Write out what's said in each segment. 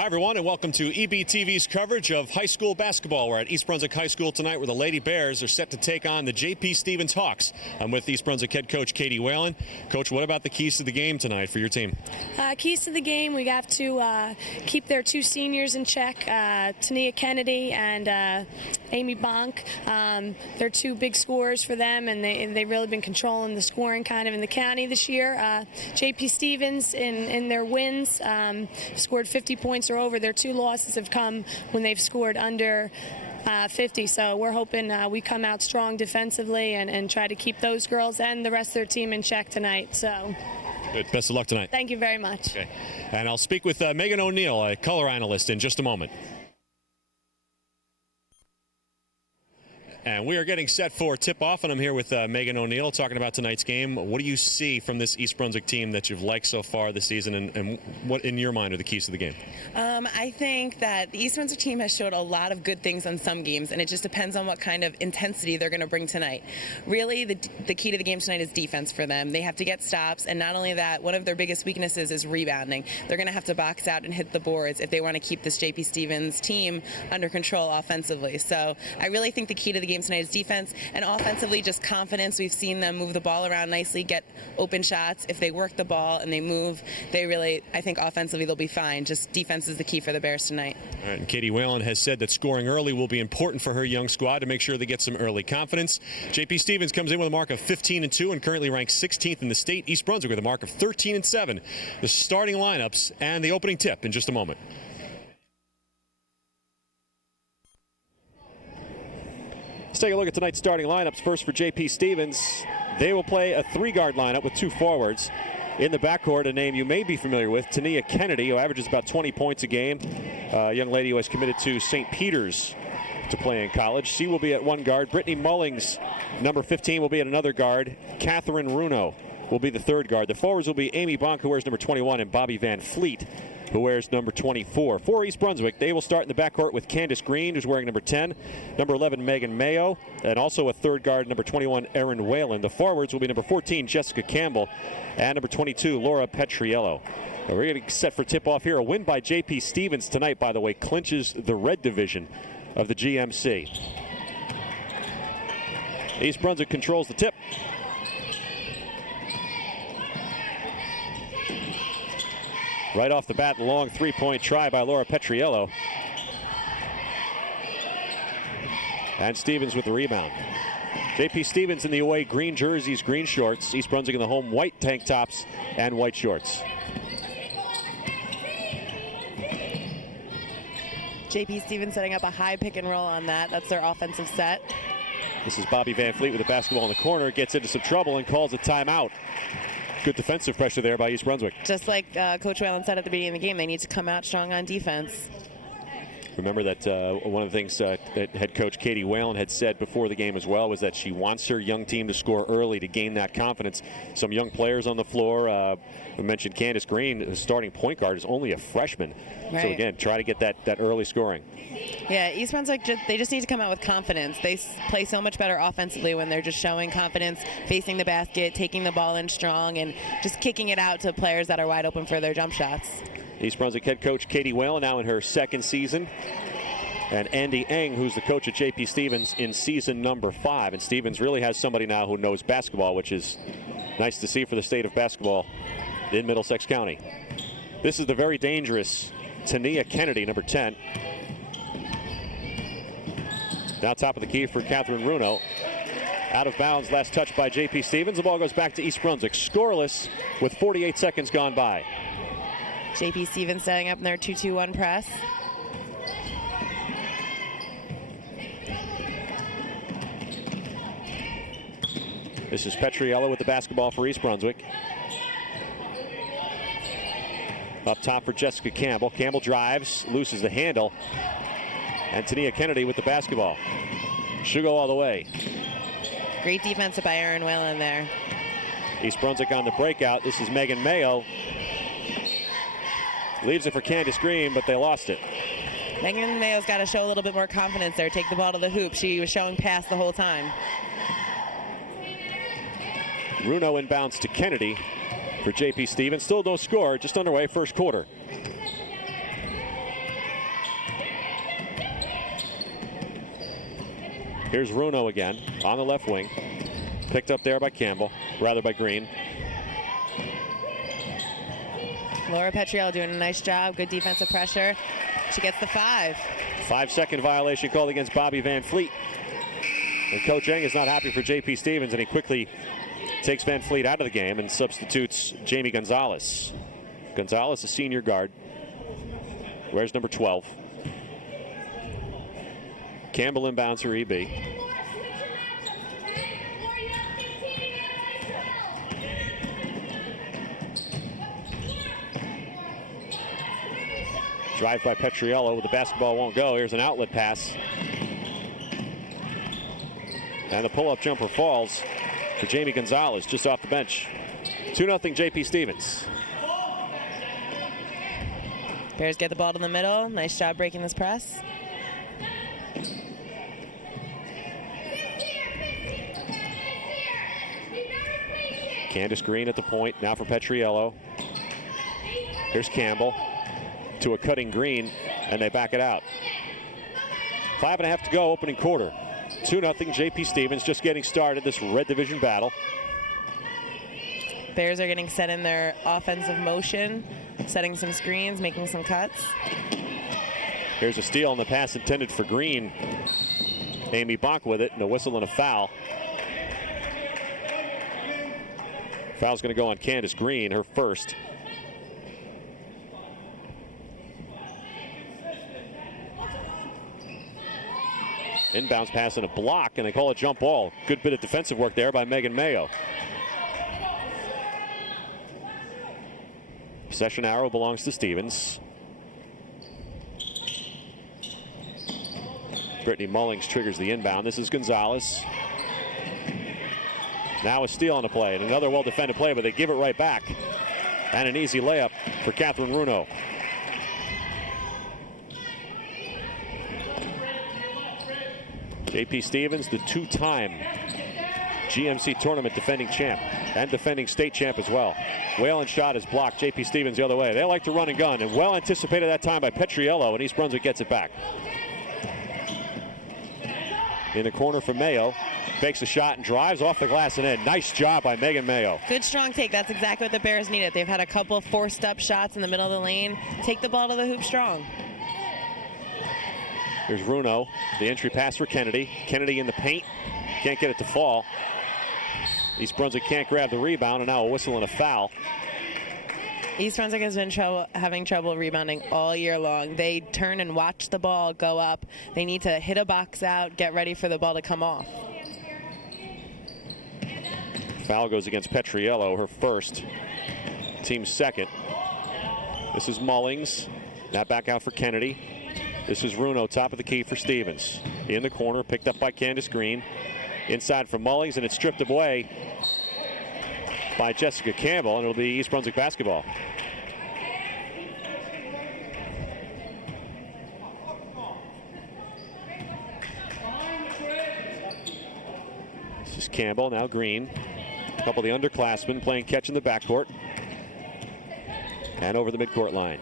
Hi, everyone, and welcome to EBTV's coverage of high school basketball. We're at East Brunswick High School tonight where the Lady Bears are set to take on the J.P. Stevens Hawks. I'm with East Brunswick head coach Katie Whalen. Coach, what about the keys to the game tonight for your team? Keys to the game, we have to keep their two seniors in check, Tania Kennedy and Amy Bonk. They're two big scorers for them, and they've really been controlling the scoring kind of in the county this year. J.P. Stevens, in their wins, scored 50 points or over. Their two losses have come when they've scored under 50, so we're hoping we come out strong defensively and try to keep those girls and the rest of their team in check tonight. So. Good. Best of luck tonight. Thank you very much. Okay. And I'll speak with Megan O'Neill, a color analyst, in just a moment. And we are getting set for tip-off, and I'm here with Megan O'Neill talking about tonight's game. What do you see from this East Brunswick team that you've liked so far this season, and what, in your mind, are the keys to the game? I think that the East Brunswick team has showed a lot of good things on some games, and it just depends on what kind of intensity they're going to bring tonight. Really, the key to the game tonight is defense for them. They have to get stops, and not only that, one of their biggest weaknesses is rebounding. They're going to have to box out and hit the boards if they want to keep this J.P. Stevens team under control offensively. So I really think the key to the game tonight is defense, and offensively just confidence. We've seen them move the ball around nicely, get open shots. If they work the ball and they move, I think offensively they'll be fine. Just defense is the key for the Bears tonight. All right, and Katie Whalen has said that scoring early will be important for her young squad to make sure they get some early confidence. J.P. Stevens comes in with a mark of 15-2 and currently ranks 16th in the state. East Brunswick with a mark of 13-7. The starting lineups and the opening tip in just a moment. Let's take a look at tonight's starting lineups. First for J.P. Stevens, they will play a three-guard lineup with two forwards. In the backcourt, a name you may be familiar with, Tania Kennedy, who averages about 20 points a game. A young lady who has committed to St. Peter's to play in college. She will be at one guard. Brittany Mullings, number 15, will be at another guard. Catherine Runo will be the third guard. The forwards will be Amy Bonk, who wears number 21, and Bobby Van Fleet, who wears number 24. For East Brunswick, they will start in the backcourt with Candace Green, who's wearing number 10, number 11, Megan Mayo, and also a third guard, number 21, Erin Whalen. The forwards will be number 14, Jessica Campbell, and number 22, Laura Petriello. We're getting set for tip-off here. A win by J.P. Stevens tonight, by the way, clinches the red division of the GMC. East Brunswick controls the tip. Right off the bat, the long three-point try by Laura Petriello. And Stevens with the rebound. J.P. Stevens in the away green jerseys, green shorts. East Brunswick in the home white tank tops and white shorts. J.P. Stevens setting up a high pick and roll on that. That's their offensive set. This is Bobby Van Fleet with the basketball in the corner. Gets into some trouble and calls a timeout. Good defensive pressure there by East Brunswick. Just like Coach Whalen said at the beginning of the game, they need to come out strong on defense. Remember that one of the things that head coach Katie Whalen had said before the game as well was that she wants her young team to score early to gain that confidence. Some young players on the floor. We mentioned Candace Green, the starting point guard, is only a freshman. Right. So again, try to get that early scoring. Yeah, East Brunswick, they just need to come out with confidence. They play so much better offensively when they're just showing confidence, facing the basket, taking the ball in strong, and just kicking it out to players that are wide open for their jump shots. East Brunswick head coach Katie Whalen now in her second season. And Andy Eng, who's the coach at J.P. Stevens, in season number 5. And Stevens really has somebody now who knows basketball, which is nice to see for the state of basketball in Middlesex County. This is the very dangerous Tania Kennedy, number 10. Now top of the key for Catherine Runo. Out of bounds, last touch by J.P. Stevens. The ball goes back to East Brunswick. Scoreless with 48 seconds gone by. J.P. Stevens setting up in their 2-2-1 press. This is Petriello with the basketball for East Brunswick. Up top for Jessica Campbell. Campbell drives, loses the handle. And Tania Kennedy with the basketball. She'll go all the way. Great defense by Erin Whalen there. East Brunswick on the breakout. This is Megan Mayo. Leaves it for Candace Green, but they lost it. Megan Mayo's got to show a little bit more confidence there. Take the ball to the hoop. She was showing pass the whole time. Runo inbounds to Kennedy for J.P. Stevens. Still no score, just underway first quarter. Here's Runo again on the left wing. Picked up there by Green. Laura Petriello doing a nice job. Good defensive pressure. She gets the 5. 5-second violation called against Bobby Van Fleet. And Coach Eng is not happy for J.P. Stevens, and he quickly takes Van Fleet out of the game and substitutes Jamie Gonzalez. Gonzalez, a senior guard, wears number 12. Campbell inbounds for EB. Drive by Petriello, the basketball won't go. Here's an outlet pass. And the pull-up jumper falls for Jamie Gonzalez just off the bench. 2-0 J.P. Stevens. Bears get the ball to the middle. Nice job breaking this press. Candace Green at the point, now for Petriello. Here's Campbell to a cutting Green, and they back it out. 5.5 to go, opening quarter. 2-0 J.P. Stevens, just getting started this Red Division battle. Bears are getting set in their offensive motion, setting some screens, making some cuts. Here's a steal on the pass intended for Green. Amy Bonk with it, and a whistle and a foul. Foul's going to go on Candace Green, her first. Inbounds pass and a block, and they call it jump ball. Good bit of defensive work there by Megan Mayo. Possession arrow belongs to Stevens. Brittany Mullings triggers the inbound. This is Gonzalez. Now a steal on the play, and another well-defended play, but they give it right back. And an easy layup for Catherine Runo. J.P. Stevens, the two-time GMC tournament defending champ and defending state champ as well. Whalen shot is blocked. J.P. Stevens the other way. They like to run and gun, and well anticipated that time by Petriello, and East Brunswick gets it back. In the corner for Mayo. Fakes a shot and drives off the glass and in. Nice job by Megan Mayo. Good strong take. That's exactly what the Bears needed. They've had a couple of forced up shots in the middle of the lane. Take the ball to the hoop strong. Here's Runo, the entry pass for Kennedy. Kennedy in the paint, can't get it to fall. East Brunswick can't grab the rebound, and now a whistle and a foul. East Brunswick has been having trouble rebounding all year long. They turn and watch the ball go up. They need to hit a box out, get ready for the ball to come off. Foul goes against Petriello, her first, team's second. This is Mullings, now back out for Kennedy. This is Runo, top of the key for Stevens. In the corner, picked up by Candace Green. Inside from Mullings, and it's stripped away by Jessica Campbell, and it'll be East Brunswick basketball. This is Campbell, now Green. A couple of the underclassmen playing catch in the backcourt. And over the midcourt line.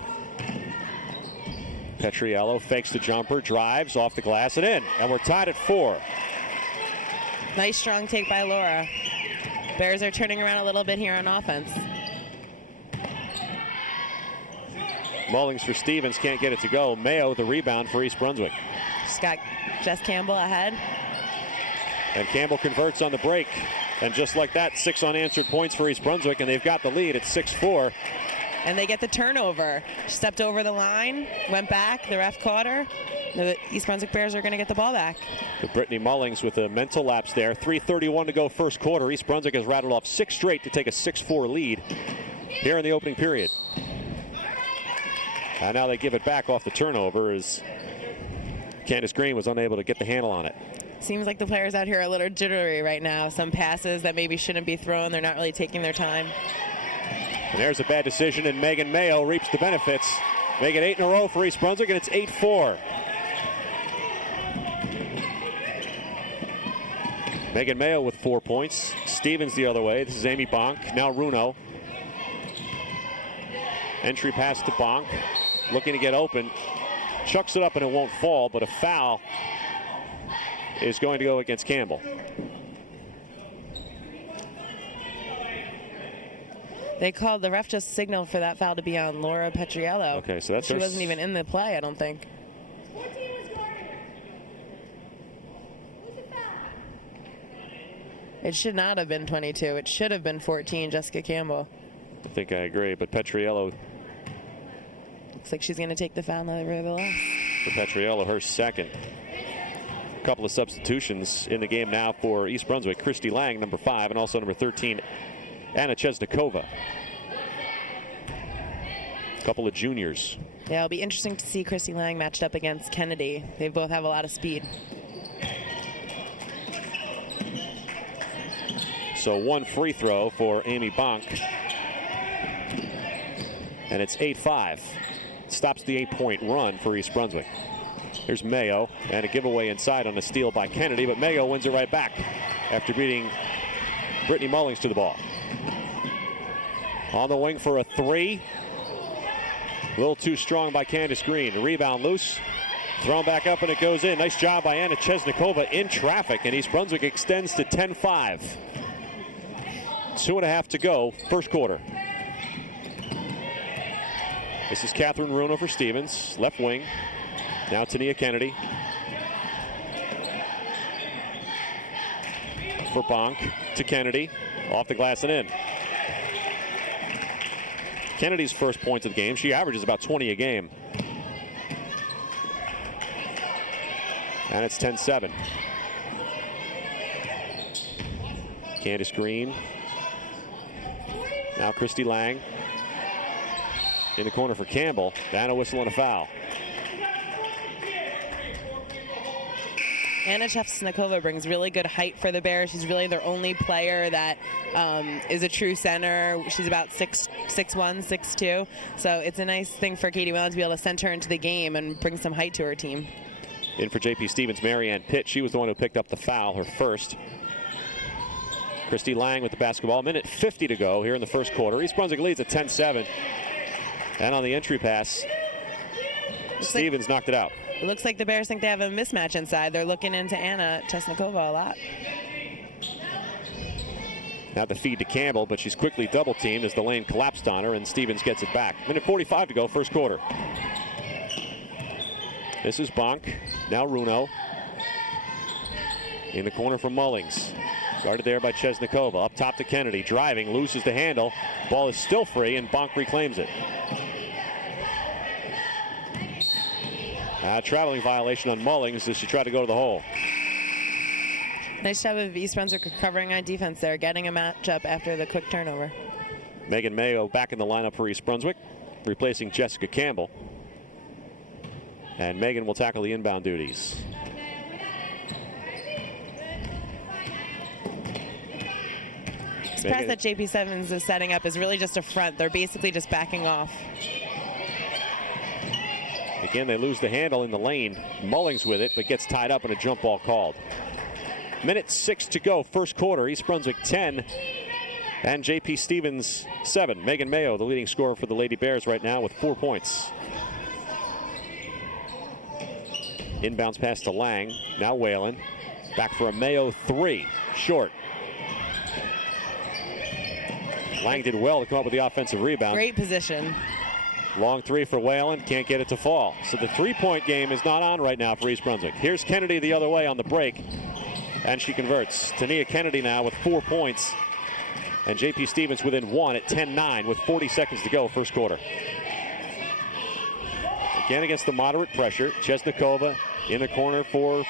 Petriello fakes the jumper, drives off the glass and in. And we're tied at 4. Nice strong take by Laura. Bears are turning around a little bit here on offense. Mullings for Stevens, can't get it to go. Mayo the rebound for East Brunswick. She's got Jess Campbell ahead. And Campbell converts on the break. And just like that, 6 unanswered points for East Brunswick, and they've got the lead at 6-4. And they get the turnover. She stepped over the line, went back, the ref caught her. The East Brunswick Bears are going to get the ball back. Brittany Mullings with a mental lapse there. 3:31 to go first quarter. East Brunswick has rattled off 6 straight to take a 6-4 lead here in the opening period. And now they give it back off the turnover as Candace Green was unable to get the handle on it. Seems like the players out here are a little jittery right now. Some passes that maybe shouldn't be thrown. They're not really taking their time. And there's a bad decision, and Megan Mayo reaps the benefits. Make it 8 in a row for East Brunswick, and it's 8-4. Megan Mayo with 4 points. Stevens the other way. This is Amy Bonk. Now Runo. Entry pass to Bonk. Looking to get open. Chucks it up and it won't fall, but a foul is going to go against Campbell. The ref just signaled for that foul to be on Laura Petriello. Okay, so that's she wasn't even in the play, I don't think. It should not have been 22. It should have been 14, Jessica Campbell. I think I agree, but Petriello. Looks like she's going to take the foul nevertheless. For Petriello, her second. A couple of substitutions in the game now for East Brunswick. Christy Lang, number 5, and also number 13, Anna Chesnikova. A couple of juniors. Yeah, it'll be interesting to see Christy Lang matched up against Kennedy. They both have a lot of speed. So one free throw for Amy Bonk. And it's 8-5. Stops the 8-point run for East Brunswick. Here's Mayo, and a giveaway inside on a steal by Kennedy, but Mayo wins it right back after beating Brittany Mullings to the ball. On the wing for a 3. A little too strong by Candace Green. The rebound loose. Thrown back up, and it goes in. Nice job by Anna Chesnikova in traffic, and East Brunswick extends to 10-5. 2.5 to go, first quarter. This is Catherine Runo for Stevens, left wing. Now Tania Kennedy. For Bonk to Kennedy, off the glass and in. Kennedy's first points of the game. She averages about 20 a game. And it's 10-7. Candace Green. Now Christy Lang. In the corner for Campbell. And a whistle and a foul. Anna Chesnikova brings really good height for the Bears. She's really their only player that is a true center. She's about 6'1", 6'2". So it's a nice thing for Katie Whalen to be able to send her into the game and bring some height to her team. In for JP Stevens, Marianne Pitt. She was the one who picked up the foul, her first. Christy Lang with the basketball. 1:50 to go here in the first quarter. East Brunswick leads at 10-7. And on the entry pass, Stevens knocked it out. It looks like the Bears think they have a mismatch inside. They're looking into Anna Chesnikova a lot. Now the feed to Campbell, but she's quickly double teamed as the lane collapsed on her, and Stevens gets it back. 1:45 to go, first quarter. This is Bonk. Now Runo. In the corner for Mullings. Guarded there by Chesnikova. Up top to Kennedy. Driving, loses the handle. Ball is still free, and Bonk reclaims it. Traveling violation on Mullings as she tried to go to the hole. Nice job of East Brunswick recovering on defense there, getting a matchup after the quick turnover. Megan Mayo back in the lineup for East Brunswick, replacing Jessica Campbell. And Megan will tackle the inbound duties. This pass that JP Stevens is setting up is really just a front. They're basically just backing off. Again, they lose the handle in the lane. Mullings with it, but gets tied up and a jump ball called. 1:06 to go, first quarter. East Brunswick 10 and JP Stevens 7. Megan Mayo, the leading scorer for the Lady Bears right now with 4 points. Inbounds pass to Lang. Now Whalen. Back for a Mayo 3. Short. Lang did well to come up with the offensive rebound. Great position. Long 3 for Whalen, can't get it to fall. So the 3-point game is not on right now for East Brunswick. Here's Kennedy the other way on the break, and she converts. Tania Kennedy now with 4 points, and JP Stevens within 1 at 10-9 with 40 seconds to go, first quarter. Again against the moderate pressure, Chesnikova in the corner for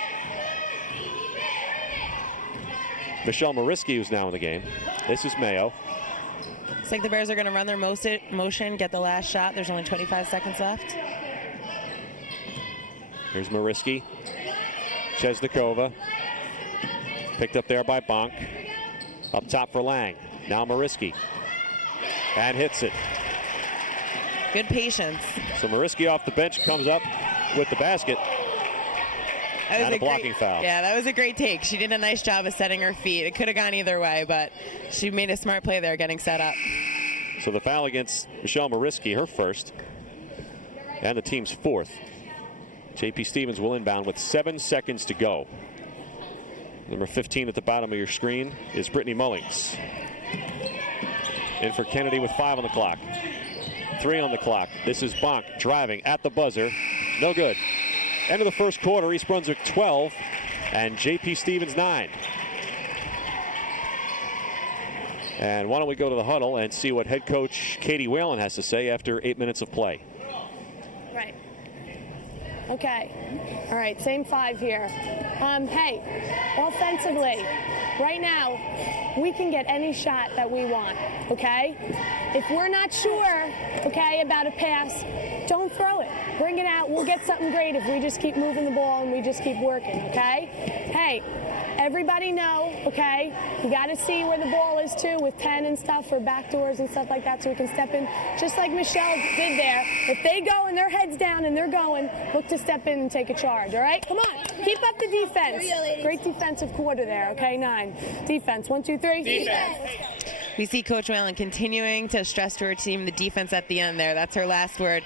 Michelle Mariski, who's now in the game. This is Mayo. Looks like the Bears are going to run their motion, get the last shot. There's only 25 seconds left. Here's Mariski. Chesnikova. Picked up there by Bonk. Up top for Lang. Now Mariski. And hits it. Good patience. So Mariski off the bench comes up with the basket. And a blocking foul. Yeah, that was a great take. She did a nice job of setting her feet. It could have gone either way, but she made a smart play there getting set up. So the foul against Michelle Mariski, her first, and the team's fourth. JP Stevens will inbound with 7 seconds to go. Number 15 at the bottom of your screen is Brittany Mullings. In for Kennedy with 5 on the clock. 3 on the clock. This is Bonk driving at the buzzer. No good. End of the first quarter, East Brunswick 12 and JP Stevens 9. And why don't we go to the huddle and see what head coach Katie Whalen has to say after 8 minutes of play. Right. Okay. All right, same 5 here. Hey, offensively, right now, we can get any shot that we want, okay? If we're not sure, okay, about a pass, don't throw it. Bring it out. We'll get something great if we just keep moving the ball and we just keep working, okay? Hey, everybody know, okay, you got to see where the ball is too with 10 and stuff for back doors and stuff like that so we can step in just like Michelle did there. If they go and their head's down and they're going, look to step in and take a charge, all right? Come on, keep up the defense. Great defensive quarter there, okay? 9. Defense, 1, 2, 3. Defense. We see Coach Whalen continuing to stress to her team the defense at the end there. That's her last word.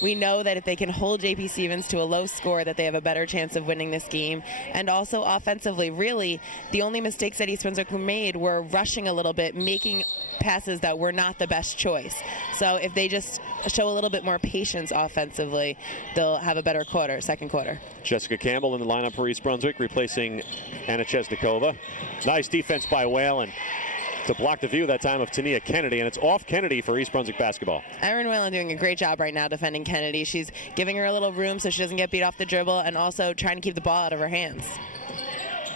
We know that if they can hold JP Stevens to a low score, that they have a better chance of winning this game. And also offensively, really, the only mistakes that East Brunswick made were rushing a little bit, making passes that were not the best choice. So if they just show a little bit more patience offensively, they'll have a better second quarter. Jessica Campbell in the lineup for East Brunswick, replacing Anna Chesnikova. Nice defense by Whalen to block the view that time of Tania Kennedy, and it's off Kennedy for East Brunswick basketball. Erin Whalen doing a great job right now defending Kennedy. She's giving her a little room so she doesn't get beat off the dribble, and also trying to keep the ball out of her hands.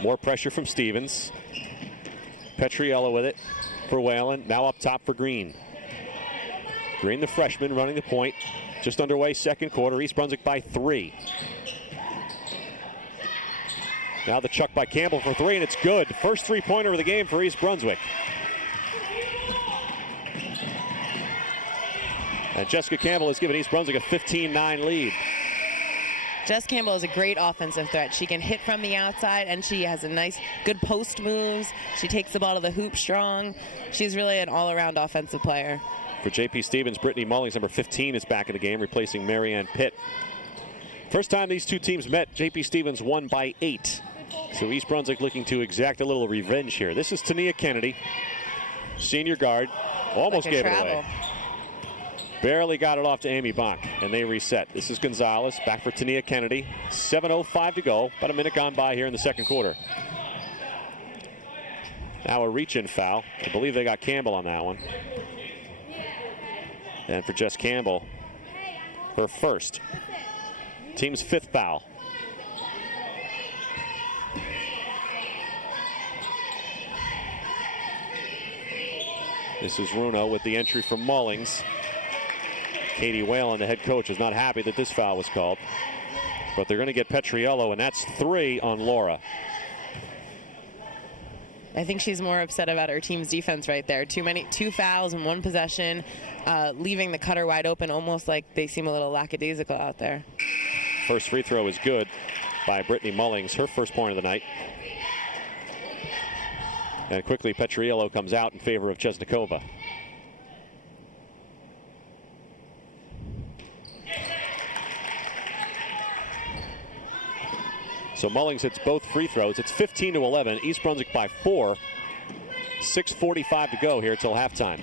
More pressure from Stevens. Petriello with it for Whalen. Now up top for Green. Green, the freshman, running the point. Just underway, second quarter. East Brunswick by 3. Now the chuck by Campbell for 3, and it's good. First three-pointer of the game for East Brunswick. And Jessica Campbell has given East Brunswick a 15-9 lead. Jess Campbell is a great offensive threat. She can hit from the outside, and she has a nice, good post moves. She takes the ball to the hoop strong. She's really an all-around offensive player. For JP Stevens, Brittany Mullings, number 15, is back in the game, replacing Marianne Pitt. First time these two teams met, JP Stevens won by 8. So East Brunswick looking to exact a little revenge here. This is Tania Kennedy, senior guard. Almost gave it away. Barely got it off to Amy Bonk, and they reset. This is Gonzalez, back for Tania Kennedy. 7:05 to go, about a minute gone by here in the second quarter. Now a reach-in foul. I believe they got Campbell on that one. And for Jess Campbell, her first. Team's 5th foul. This is Runo with the entry from Mullings. Katie Whalen, the head coach, is not happy that this foul was called. But they're going to get Petriello, and that's 3 on Laura. I think she's more upset about her team's defense right there. 2 fouls in 1 possession, leaving the cutter wide open, almost like they seem a little lackadaisical out there. First free throw is good by Brittany Mullings, her first point of the night. And quickly, Petriello comes out in favor of Chesnikova. So Mullings hits both free throws. It's 15-11. East Brunswick by 4. 6:45 to go here till halftime.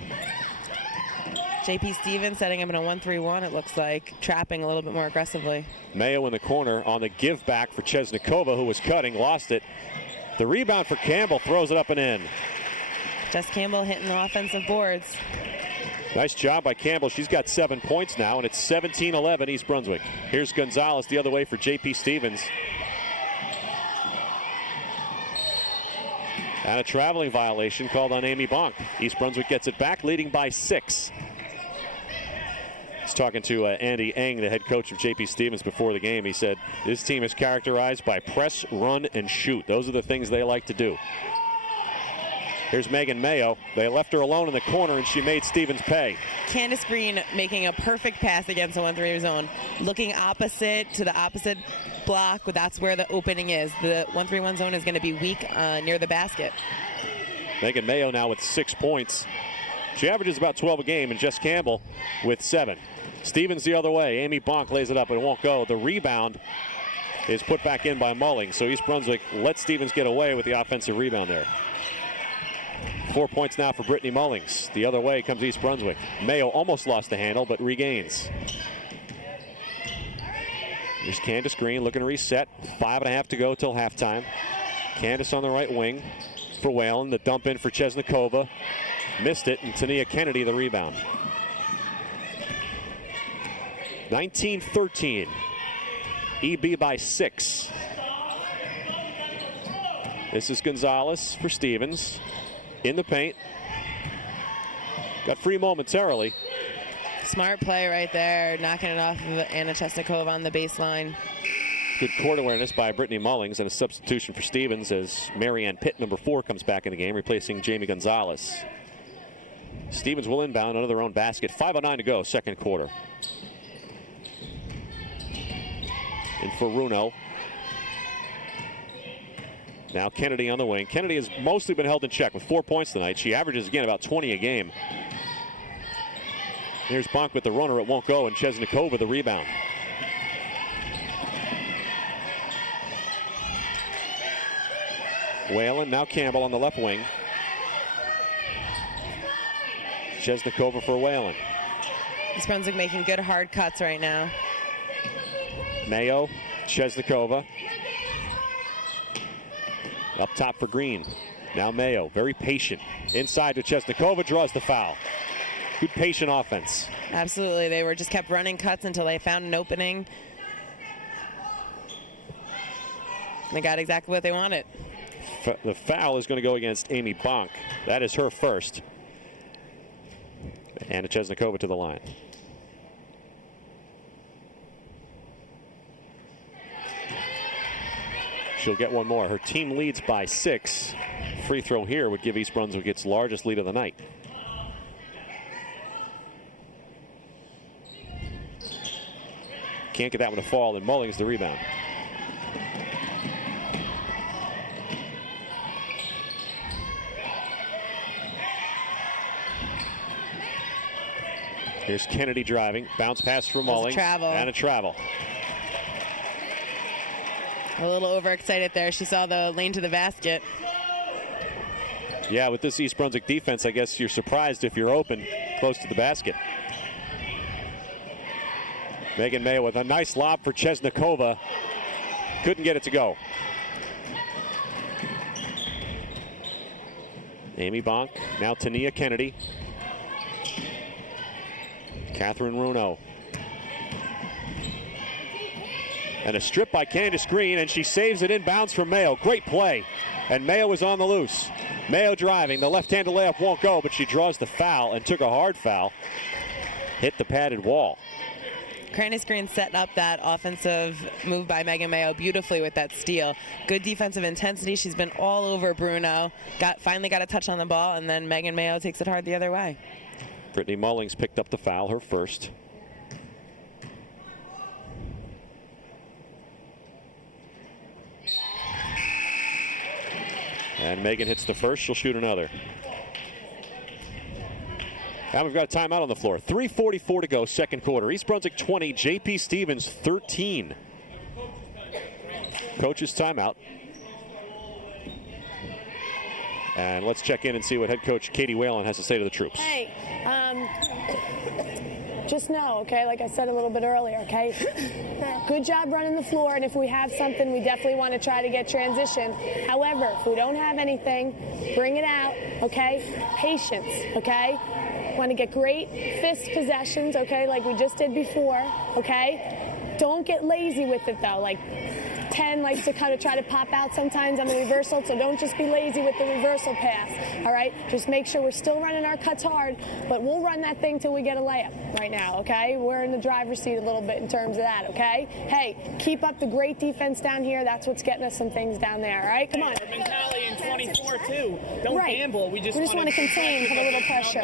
JP Stevens setting him in a 1-3-1, it looks like, trapping a little bit more aggressively. Mayo in the corner on the give back for Chesnikova, who was cutting, lost it. The rebound for Campbell, throws it up and in. Jess Campbell hitting the offensive boards. Nice job by Campbell. She's got 7 points now, and it's 17-11 East Brunswick. Here's Gonzalez the other way for JP Stevens. And a traveling violation called on Amy Bonk. East Brunswick gets it back, leading by 6. He's talking to Andy Eng, the head coach of JP Stevens, before the game. He said, this team is characterized by press, run, and shoot. Those are the things they like to do. Here's Megan Mayo. They left her alone in the corner, and she made Stevens pay. Candace Green making a perfect pass against the 1-3 zone. Looking opposite to the opposite block, but that's where the opening is. The 1-3-1 zone is going to be weak near the basket. Megan Mayo now with 6 points. She averages about 12 a game, and Jess Campbell with 7. Stevens the other way. Amy Bonk lays it up, and it won't go. The rebound is put back in by Mullings. So East Brunswick lets Stevens get away with the offensive rebound there. 4 points now for Brittany Mullings. The other way comes East Brunswick. Mayo almost lost the handle, but regains. Here's Candace Green looking to reset. 5.5 to go till halftime. Candace on the right wing for Whalen. The dump in for Chesnikova. Missed it, and Tania Kennedy the rebound. 19-13. EB by 6. This is Gonzalez for Stevens. In the paint. Got free momentarily. Smart play right there, knocking it off of Anna Chesnikova on the baseline. Good court awareness by Brittany Mullings, and a substitution for Stevens as Marianne Pitt, number 4, comes back in the game, replacing Jamie Gonzalez. Stevens will inbound under their own basket. 5:09 to go, second quarter. In for Runo. Now Kennedy on the wing. Kennedy has mostly been held in check with 4 points tonight. She averages, again, about 20 a game. Here's Bonk with the runner. It won't go, and Chesnikova the rebound. Whalen, now Campbell on the left wing. Chesnikova for Whalen. East Brunswick making good hard cuts right now. Mayo, Chesnikova. Up top for Green. Now Mayo, very patient. Inside to Chesnikova, draws the foul. Good patient offense. Absolutely, they were just kept running cuts until they found an opening. They got exactly what they wanted. The foul is going to go against Amy Bonk. That is her first. Anna Chesnikova to the line. She'll get one more. Her team leads by 6. Free throw here would give East Brunswick its largest lead of the night. Can't get that one to fall, and Mullings the rebound. Here's Kennedy driving. Bounce pass for Mullings. And a travel. A little overexcited there. She saw the lane to the basket. Yeah, with this East Brunswick defense, I guess you're surprised if you're open close to the basket. Megan Mayo with a nice lob for Chesnikova. Couldn't get it to go. Amy Bonk, now Tania Kennedy. Catherine Runo. And a strip by Candace Green, and she saves it inbounds from Mayo. Great play. And Mayo is on the loose. Mayo driving. The left-handed layup won't go, but she draws the foul and took a hard foul. Hit the padded wall. Candace Green set up that offensive move by Megan Mayo beautifully with that steal. Good defensive intensity. She's been all over Bruno. Finally got a touch on the ball, and then Megan Mayo takes it hard the other way. Brittany Mullings picked up the foul, her first. And Megan hits the first. She'll shoot another. Now we've got a timeout on the floor. 3:44 to go, second quarter. East Brunswick 20, JP Stevens 13. Coach's timeout. And let's check in and see what head coach Katie Whalen has to say to the troops. Hey, just know, okay, like I said a little bit earlier, okay? Good job running the floor, and if we have something, we definitely want to try to get transition. However, if we don't have anything, bring it out, okay? Patience, okay? Want to get great fist possessions, okay, like we just did before, okay? Don't get lazy with it, though. Like, 10 likes to kind of try to pop out sometimes on the reversal, so don't just be lazy with the reversal pass, all right? Just make sure we're still running our cuts hard, but we'll run that thing till we get a layup right now, okay? We're in the driver's seat a little bit in terms of that, okay? Hey, keep up the great defense down here. That's what's getting us some things down there, all right? Come on. Our mentality in 24, too. Don't gamble. We just want to contain, put a little pressure.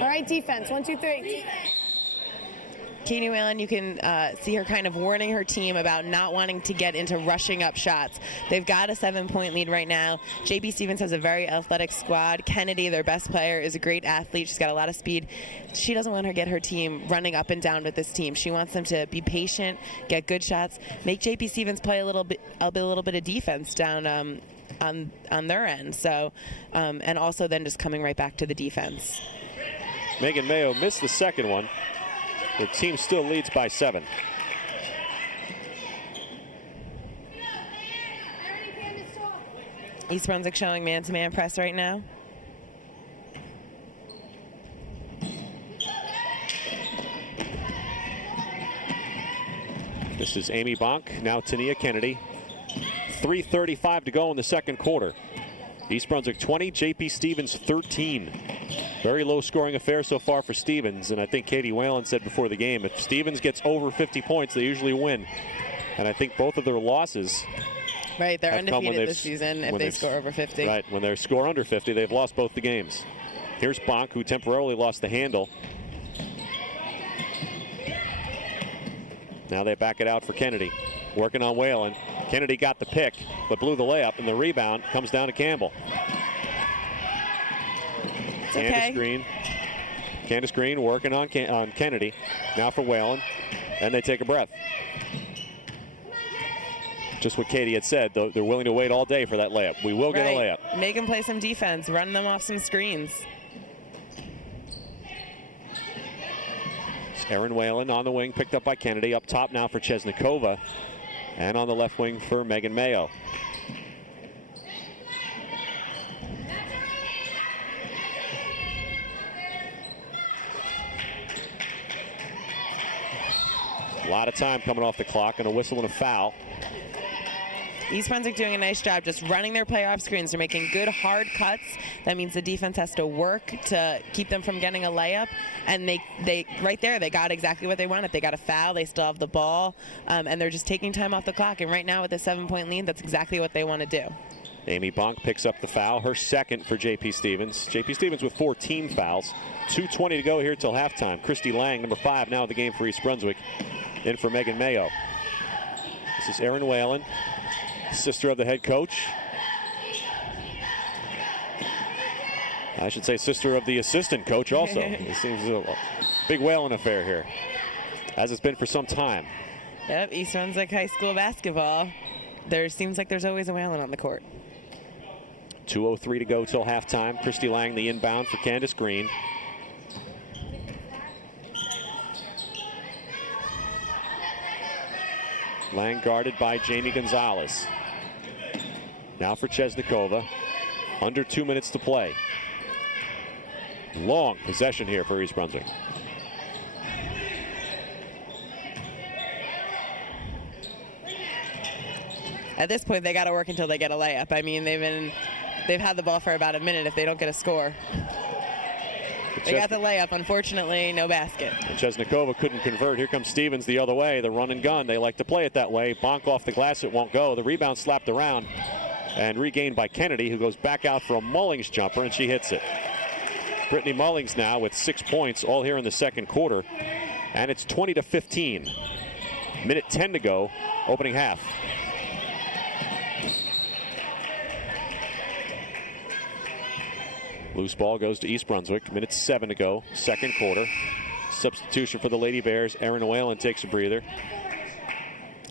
All right, defense. 1, 2, 3. Katie Whalen, you can see her kind of warning her team about not wanting to get into rushing up shots. They've got a 7-point lead right now. JP Stevens has a very athletic squad. Kennedy, their best player, is a great athlete. She's got a lot of speed. She doesn't want her to get her team running up and down with this team. She wants them to be patient, get good shots, make JP Stevens play a little bit of defense down on their end. So, and also then just coming right back to the defense. Megan Mayo missed the second one. Their team still leads by 7. East Brunswick showing man-to-man press right now. This is Amy Bonk, now Tania Kennedy. 3:35 to go in the second quarter. East Brunswick 20, JP Stevens 13. Very low scoring affair so far for Stevens, and I think Katie Whalen said before the game, if Stevens gets over 50 points, they usually win. And I think both of their losses Right, they're undefeated this season if they score over 50. Right, when they score under 50, they've lost both the games. Here's Bonk, who temporarily lost the handle. Now they back it out for Kennedy, working on Whalen. Kennedy got the pick, but blew the layup, and the rebound comes down to Campbell. Candace Green working on Kennedy. Now for Whalen, and they take a breath. Just what Katie had said, though, they're willing to wait all day for that layup. We will get a layup. Make them play some defense, run them off some screens. It's Erin Whalen on the wing, picked up by Kennedy. Up top now for Chesnikova, and on the left wing for Megan Mayo. A lot of time coming off the clock, and a whistle and a foul. East Brunswick doing a nice job just running their play off screens. They're making good hard cuts. That means the defense has to work to keep them from getting a layup. And they right there, they got exactly what they wanted. They got a foul. They still have the ball. And they're just taking time off the clock. And right now with a 7-point lead, that's exactly what they want to do. Amy Bonk picks up the foul, her second for JP Stevens. JP Stevens with 14 fouls. 2:20 to go here till halftime. Christy Lang, number 5, now in the game for East Brunswick. In for Megan Mayo. This is Erin Whalen, sister of the head coach. I should say sister of the assistant coach also. It seems a big Whalen affair here, as it's been for some time. Yep, East Brunswick High School basketball. There seems like there's always a Whalen on the court. 2:03 to go till halftime. Christy Lang, the inbound for Candace Green. Lang guarded by Jamie Gonzalez. Now for Chesnikova. Under 2 minutes to play. Long possession here for East Brunswick. At this point, they got to work until they get a layup. I mean, they've had the ball for about a minute if they don't get a score. They got the layup, unfortunately, no basket. And Chesnikova couldn't convert. Here comes Stevens the other way, the run and gun. They like to play it that way. Bonk off the glass, it won't go. The rebound slapped around and regained by Kennedy, who goes back out for a Mullings jumper, and she hits it. Brittany Mullings now with 6 points, all here in the second quarter. And it's 20-15. Minute 10 to go, opening half. Loose ball goes to East Brunswick. Minute 7 to go, second quarter. Substitution for the Lady Bears. Erin Whalen takes a breather.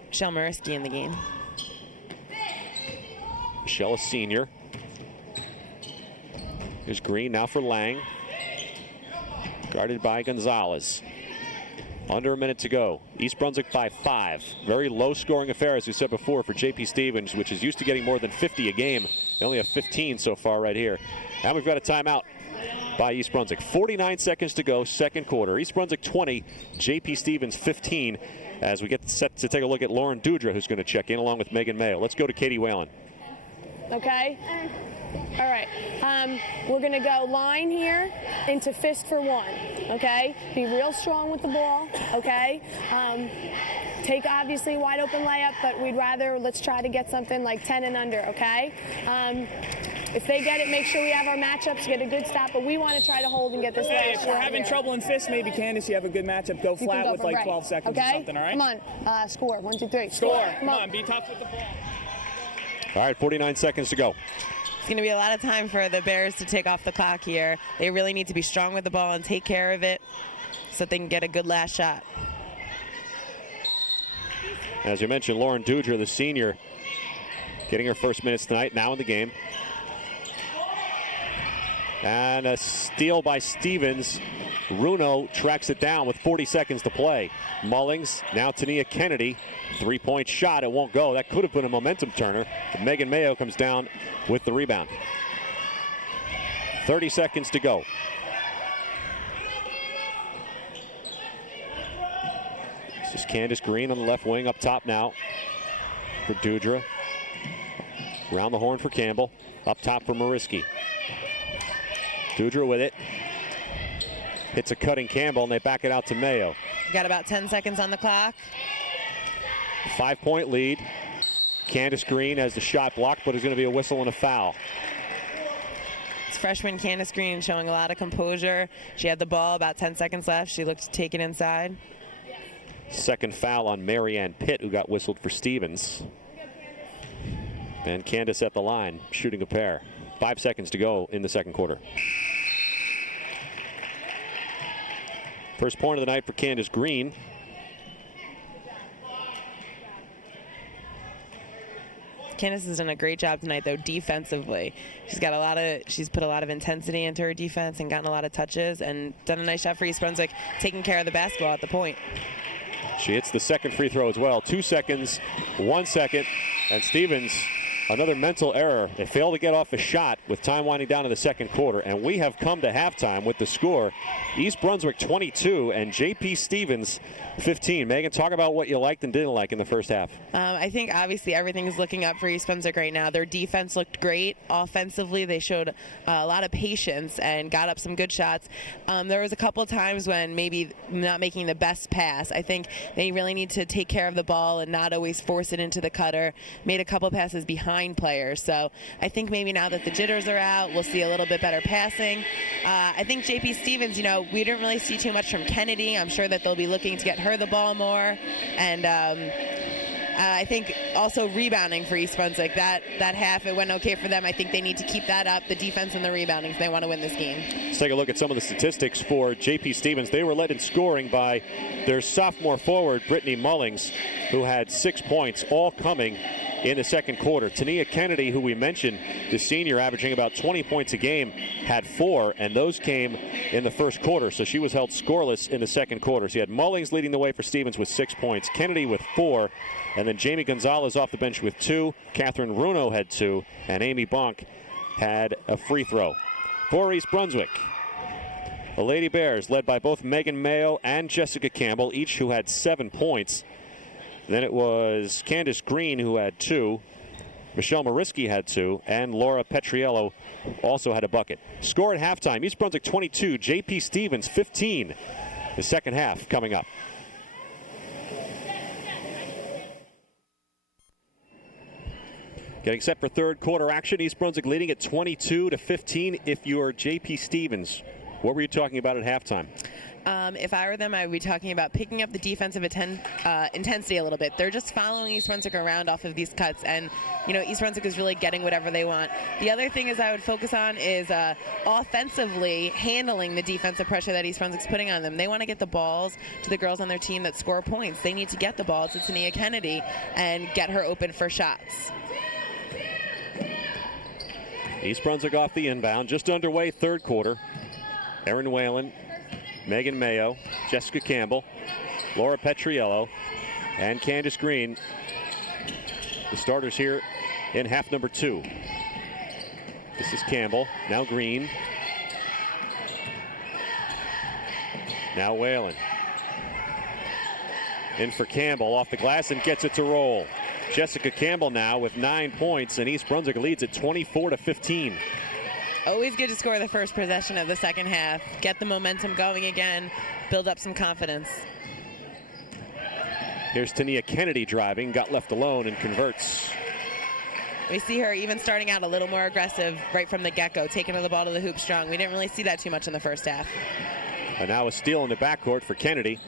Michelle Muriski in the game. Michelle, a senior. Here's Green now for Lang. Guarded by Gonzalez. Under a minute to go. East Brunswick by 5. Very low scoring affair, as we said before, for JP Stevens, which is used to getting more than 50 a game. They only have 15 so far right here. Now we've got a timeout by East Brunswick. 49 seconds to go, second quarter. East Brunswick 20, JP Stevens 15, as we get set to take a look at Lauren Dudra, who's going to check in along with Megan Mayo. Let's go to Katie Whalen. Okay? All right. We're going to go line here into fist for 1, okay? Be real strong with the ball, okay? Take obviously wide open layup, but let's try to get something like 10 and under, okay? if they get it, make sure we have our matchups, get a good stop, but we want to try to hold and get this Hey, last if we're shot having here. trouble in fists, maybe Candace, you have a good matchup. Go You can flat go with from like right. 12 seconds okay? or something, all right? Come on, score. 1, 2, 3. Score. Come on. Be tough with the ball. All right, 49 seconds to go. It's going to be a lot of time for the Bears to take off the clock here. They really need to be strong with the ball and take care of it so that they can get a good last shot. As you mentioned, Lauren Dudra, the senior, getting her first minutes tonight, now in the game. And a steal by Stevens. Runo tracks it down with 40 seconds to play. Mullings, now Tania Kennedy. 3-point shot, it won't go. That could have been a momentum turner. But Megan Mayo comes down with the rebound. 30 seconds to go. This is Candace Green on the left wing up top now for Dudra. Round the horn for Campbell. Up top for Mariski. Dudra with it. Hits a cutting Campbell, and they back it out to Mayo. Got about 10 seconds on the clock. 5-point lead. Candace Green has the shot blocked, but it's going to be a whistle and a foul. It's freshman Candace Green showing a lot of composure. She had the ball, about 10 seconds left. She looked to take it inside. Second foul on Marianne Pitt, who got whistled for Stevens. And Candace at the line, shooting a pair. 5 seconds to go in the second quarter. First point of the night for Candace Green. Candace has done a great job tonight, though, defensively. She's put a lot of intensity into her defense and gotten a lot of touches and done a nice job for East Brunswick, taking care of the basketball at the point. She hits the second free throw as well. 2 seconds, 1 second, and Stevens, another mental error. They failed to get off a shot with time winding down in the second quarter, and we have come to halftime with the score. East Brunswick 22 and JP Stevens 15. Megan, talk about what you liked and didn't like in the first half. I think obviously everything is looking up for East Brunswick right now. Their defense looked great. Offensively, they showed a lot of patience and got up some good shots. There was a couple times when maybe not making the best pass. I think they really need to take care of the ball and not always force it into the cutter. Made a couple passes behind players. So I think maybe now that the jitters are out, we'll see a little bit better passing. I think JP Stevens, we didn't really see too much from Kennedy. I'm sure that they'll be looking to get her the ball more. And I think also rebounding for East Brunswick. That half, it went okay for them. I think they need to keep that up, the defense and the rebounding, if they want to win this game. Let's take a look at some of the statistics for JP Stevens. They were led in scoring by their sophomore forward, Brittany Mullings, who had 6 points, all coming in the second quarter. Tania Kennedy, who we mentioned, the senior, averaging about 20 points a game, had 4, and those came in the first quarter, so she was held scoreless in the second quarter. So you had Mullings leading the way for Stevens with 6 points, Kennedy with 4, and then Jamie Gonzalez off the bench with 2, Catherine Runo had 2, and Amy Bonk had a free throw. For East Brunswick, the Lady Bears, led by both Megan Mayo and Jessica Campbell, each who had 7 points. Then it was Candace Green who had 2, Michelle Mariski had 2, and Laura Petriello also had a bucket. Score at halftime, East Brunswick 22, JP Stevens 15. The second half coming up. Getting set for third quarter action, East Brunswick leading at 22-15. If you're JP Stevens, what were you talking about at halftime? If I were them, I would be talking about picking up the defensive intensity a little bit. They're just following East Brunswick around off of these cuts, and East Brunswick is really getting whatever they want. The other thing is I would focus on is offensively handling the defensive pressure that East Brunswick's putting on them. They want to get the balls to the girls on their team that score points. They need to get the ball to Tania Kennedy and get her open for shots. East Brunswick off the inbound, just underway third quarter. Erin Whalen, Megan Mayo, Jessica Campbell, Laura Petriello, and Candace Green, the starters here in half number 2. This is Campbell, now Green, now Whalen. In for Campbell, off the glass and gets it to roll. Jessica Campbell now with 9 points, and East Brunswick leads at 24-15. Always good to score the first possession of the second half. Get the momentum going again. Build up some confidence. Here's Tania Kennedy driving, got left alone and converts. We see her even starting out a little more aggressive right from the get-go, taking the ball to the hoop strong. We didn't really see that too much in the first half. And now a steal in the backcourt for Kennedy.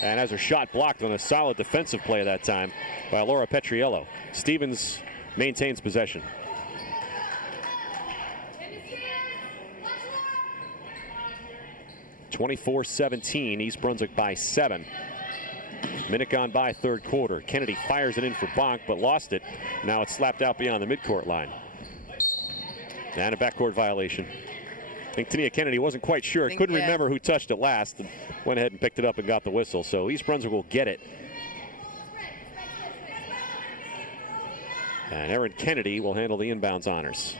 And has her shot blocked on a solid defensive play that time by Laura Petriello. Stevens maintains possession. (24-17), East Brunswick by 7. Minute gone by, third quarter. Kennedy fires it in for Bonk, but lost it. Now it's slapped out beyond the midcourt line. And a backcourt violation. I think Tania Kennedy wasn't quite sure. Couldn't remember who touched it last. And went ahead and picked it up and got the whistle. So East Brunswick will get it. And Erin Kennedy will handle the inbounds honors.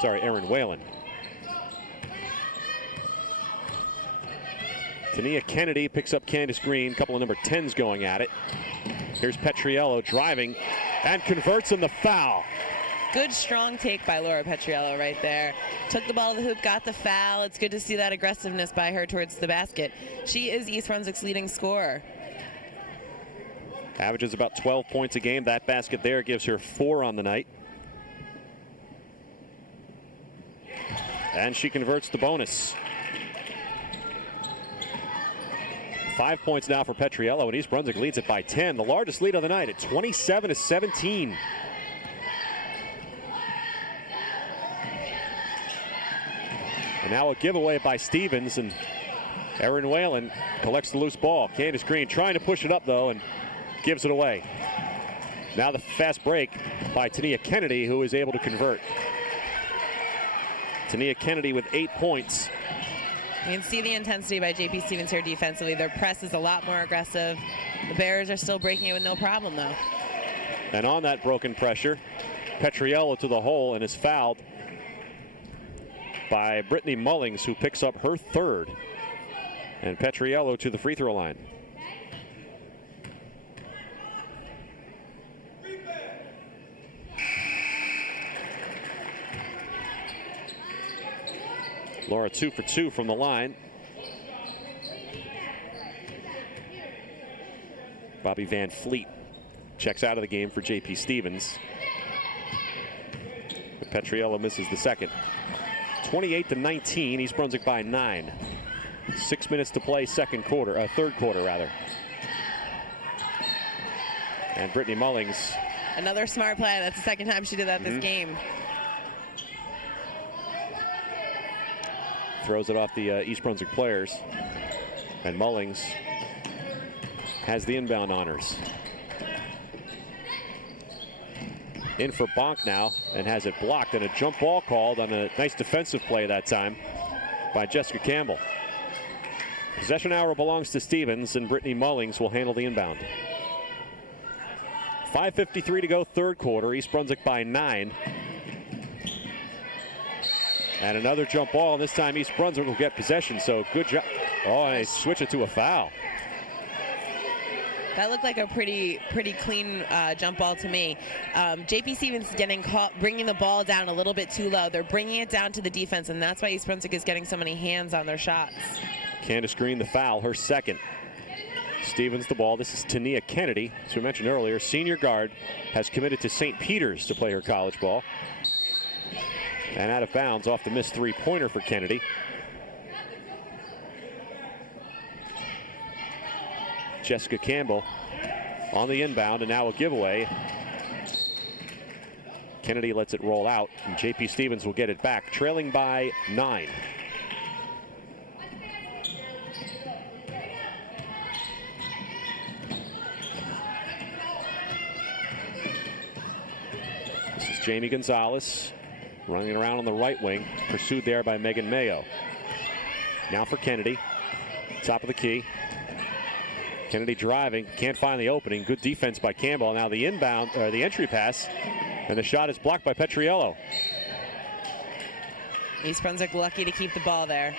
Sorry, Erin Whalen. Tania Kennedy picks up Candace Green. A couple of number 10s going at it. Here's Petriello driving and converts in the foul. Good strong take by Laura Petriello right there. Took the ball to the hoop, got the foul. It's good to see that aggressiveness by her towards the basket. She is East Brunswick's leading scorer. Averages about 12 points a game. That basket there gives her 4 on the night. And she converts the bonus. 5 points now for Petriello, and East Brunswick leads it by 10. The largest lead of the night at 27-17. And now a giveaway by Stevens, and Erin Whalen collects the loose ball. Candace Green trying to push it up, though, and gives it away. Now the fast break by Tania Kennedy, who is able to convert. Tania Kennedy with 8 points. You can see the intensity by JP Stevens here defensively. Their press is a lot more aggressive. The Bears are still breaking it with no problem, though. And on that broken pressure, Petriello to the hole and is fouled by Brittany Mullings, who picks up her third. And Petriello to the free throw line. Laura 2 for 2 from the line. Bobby Van Fleet checks out of the game for JP Stevens. But Petriello misses the second. 28-19, East Brunswick by 9. 6 minutes to play, third quarter rather. And Brittany Mullings. Another smart play. That's the second time she did that this game. Throws it off the East Brunswick players. And Mullings has the inbound honors. In for Bonk now, and has it blocked, and a jump ball called on a nice defensive play that time by Jessica Campbell. Possession arrow belongs to Stevens, and Brittany Mullings will handle the inbound. 5:53 to go, third quarter. East Brunswick by 9. And another jump ball, and this time East Brunswick will get possession, so good job. Oh, and they switch it to a foul. That looked like a pretty clean jump ball to me. JP Stevens getting caught, bringing the ball down a little bit too low. They're bringing it down to the defense, and that's why East Brunswick is getting so many hands on their shots. Candace Green the foul, her second. Stevens the ball. This is Tania Kennedy, as we mentioned earlier, senior guard, has committed to St. Peter's to play her college ball. And out of bounds off the missed three-pointer for Kennedy. Jessica Campbell on the inbound, and now a giveaway. Kennedy lets it roll out, and JP Stevens will get it back, trailing by 9. This is Jamie Gonzalez running around on the right wing, pursued there by Megan Mayo. Now for Kennedy, top of the key. Kennedy driving, can't find the opening. Good defense by Campbell. Now the inbound, or the entry pass, and the shot is blocked by Petriello. East Brunswick lucky to keep the ball there.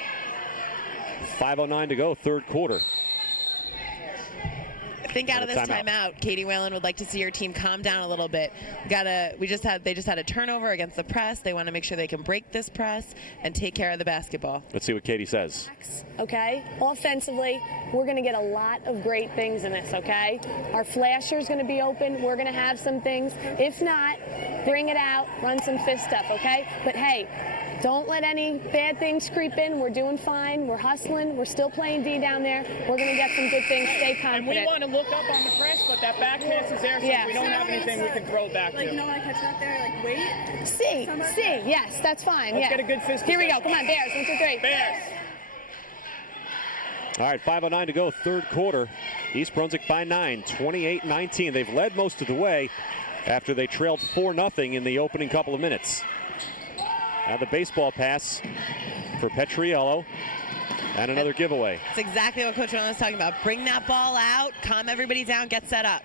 5:09 to go, third quarter. think out of this timeout, Katie Whalen would like to see her team calm down a little bit. They just had a turnover against the press. They want to make sure they can break this press and take care of the basketball. Let's see what Katie says. Okay, offensively, we're going to get a lot of great things in this, okay? Our flasher is going to be open. We're going to have some things. If not, bring it out, run some fist stuff, okay? But hey, don't let any bad things creep in. We're doing fine. We're hustling. We're still playing D down there. We're going to get some good things. Stay confident. And we want to look up on the press, but that back pass is there, so we don't have anything we can throw back to. You know, catch it up there, wait. See, yes, that's fine. Let's get a good fist. Here we go. Come on, Bears. 1, 2, 3. Bears. All right, 5:09 to go, third quarter. East Brunswick by 9, 28-19. They've led most of the way after they trailed 4-0 in the opening couple of minutes. Now the baseball pass for Petriello, and another giveaway. That's exactly what Coach Whalen was talking about. Bring that ball out, calm everybody down, get set up.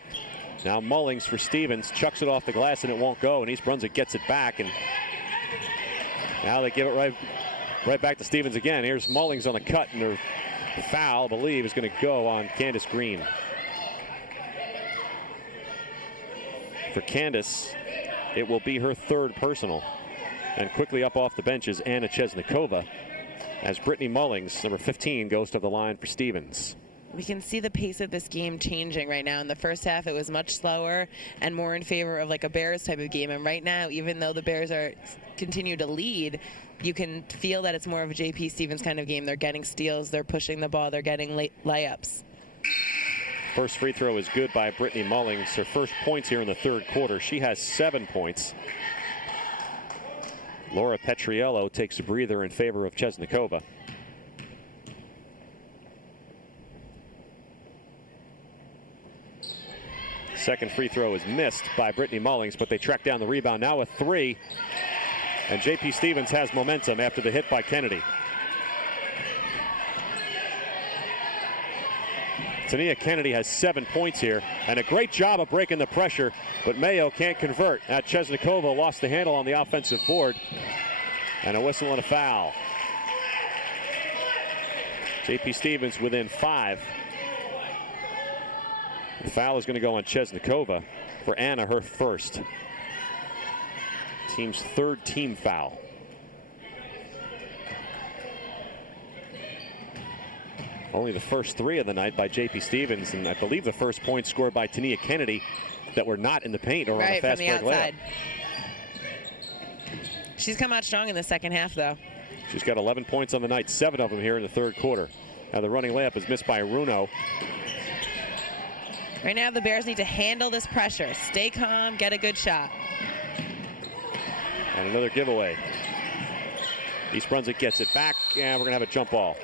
Now Mullings for Stevens, chucks it off the glass and it won't go, and East Brunswick gets it back, and now they give it right back to Stevens again. Here's Mullings on the cut, and her foul, I believe, is going to go on Candace Green. For Candace, it will be her third personal. And quickly up off the bench is Anna Chesnikova, as Brittany Mullings, number 15, goes to the line for Stevens. We can see the pace of this game changing right now. In the first half, it was much slower and more in favor of like a Bears type of game. And right now, even though the Bears continue to lead, you can feel that it's more of a JP Stevens kind of game. They're getting steals, they're pushing the ball, they're getting layups. First free throw is good by Brittany Mullings. Her first points here in the third quarter. She has 7 points. Laura Petriello takes a breather in favor of Chesnikova. Second free throw is missed by Brittany Mullings, but they track down the rebound. Now a 3. And JP Stevens has momentum after the hit by Kennedy. Tania Kennedy has 7 points here, and a great job of breaking the pressure, but Mayo can't convert. Now Chesnikova lost the handle on the offensive board, and a whistle and a foul. JP Stevens within 5. The foul is going to go on Chesnikova for Anna, her first. Team's third team foul. Only the first 3 of the night by JP Stevens, and I believe the first point scored by Tania Kennedy that were not in the paint or on a fast break layup. She's come out strong in the second half, though. She's got 11 points on the night, 7 of them here in the third quarter. Now the running layup is missed by Runo. Right now, the Bears need to handle this pressure. Stay calm, get a good shot. And another giveaway. East Brunswick gets it back, and we're going to have a jump ball.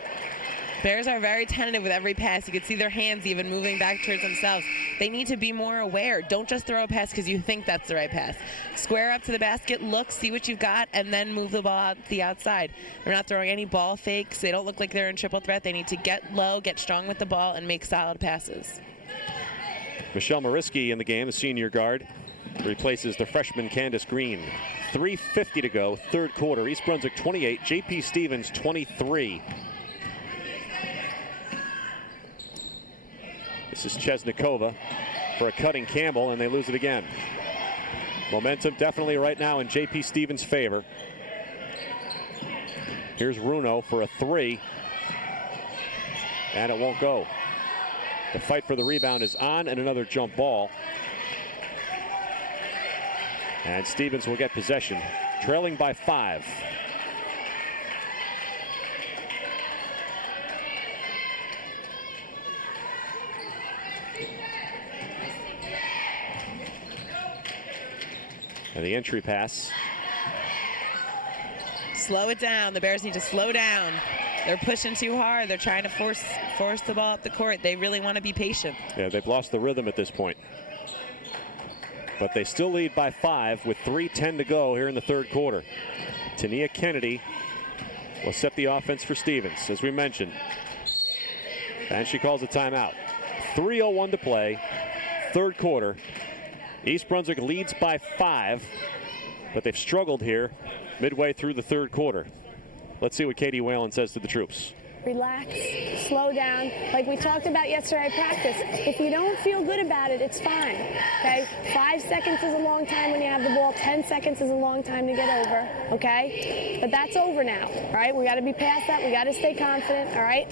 Bears are very tentative with every pass. You can see their hands even moving back towards themselves. They need to be more aware. Don't just throw a pass because you think that's the right pass. Square up to the basket, look, see what you've got, and then move the ball out the outside. They're not throwing any ball fakes. They don't look like they're in triple threat. They need to get low, get strong with the ball, and make solid passes. Michelle Mariski in the game, the senior guard, replaces the freshman Candace Green. 3:50 to go, third quarter. East Brunswick 28, JP Stevens 23. This is Chesnikova for a cutting Campbell, and they lose it again. Momentum definitely right now in JP Stevens' favor. Here's Runo for a 3, and it won't go. The fight for the rebound is on, and another jump ball. And Stevens will get possession, trailing by 5. And the entry pass. Slow it down. The Bears need to slow down. They're pushing too hard. They're trying to force the ball up the court. They really want to be patient. Yeah, they've lost the rhythm at this point. But they still lead by 5 with 3:10 to go here in the third quarter. Tania Kennedy will set the offense for Stevens, as we mentioned. And she calls a timeout. 3:01 to play, third quarter. East Brunswick leads by 5, but they've struggled here midway through the third quarter. Let's see what Katie Whalen says to the troops. relax, slow down. Like we talked about yesterday at practice, if you don't feel good about it, it's fine, okay? 5 seconds is a long time when you have the ball. 10 seconds is a long time to get over, okay? But that's over now, all right? We got to be past that. We got to stay confident, all right?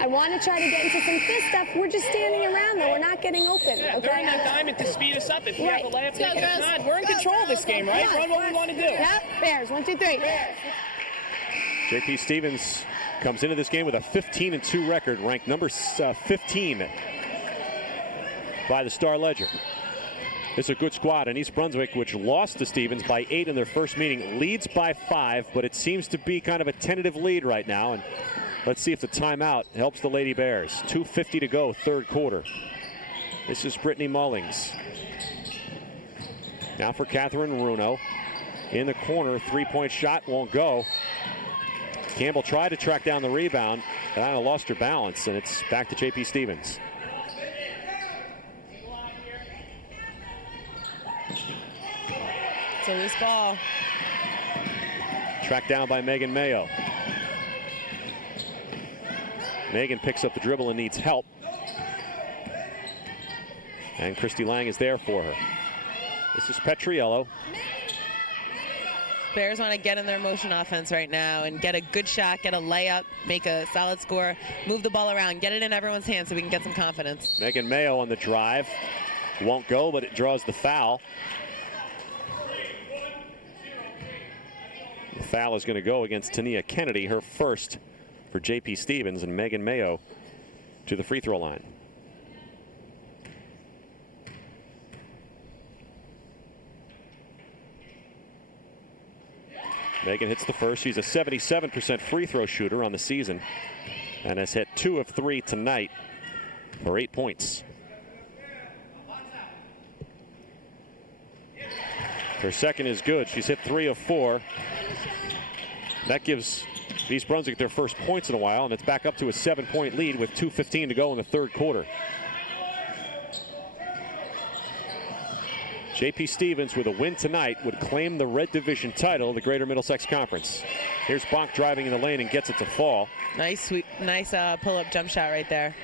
I want to try to get into some fist stuff. We're just standing around, though. We're not getting open, Yeah, okay? they're in that diamond to speed us up. If we have a layup, they can nod. We're in control of this game, right? Run what we want to do. Yep, Bears, 1, 2, 3. J.P. Stevens comes into this game with a 15-2 record, ranked number 15 by the Star Ledger. It's a good squad, and East Brunswick, which lost to Stevens by 8 in their first meeting, leads by 5, but it seems to be kind of a tentative lead right now. And let's see if the timeout helps the Lady Bears. 2:50 to go, third quarter. This is Brittany Mullings. Now for Catherine Runo. In the corner, three-point shot won't go. Campbell tried to track down the rebound, but kind of lost her balance, and it's back to J.P. Stevens. It's a loose ball. Tracked down by Megan Mayo. Megan picks up the dribble and needs help. And Christy Lang is there for her. This is Petriello. Bears want to get in their motion offense right now and get a good shot, get a layup, make a solid score, move the ball around, get it in everyone's hands so we can get some confidence. Megan Mayo on the drive. Won't go, but it draws the foul. The foul is going to go against Tania Kennedy, her first for J.P. Stevens, and Megan Mayo to the free throw line. Megan hits the first. She's a 77% free throw shooter on the season and has hit 2 of 3 tonight for 8 points. Her second is good. She's hit 3 of 4. That gives East Brunswick their first points in a while, and it's back up to a 7-point lead with 2:15 to go in the third quarter. J.P. Stevens, with a win tonight, would claim the Red Division title of the Greater Middlesex Conference. Here's Bonk driving in the lane and gets it to fall. Nice pull-up jump shot right there.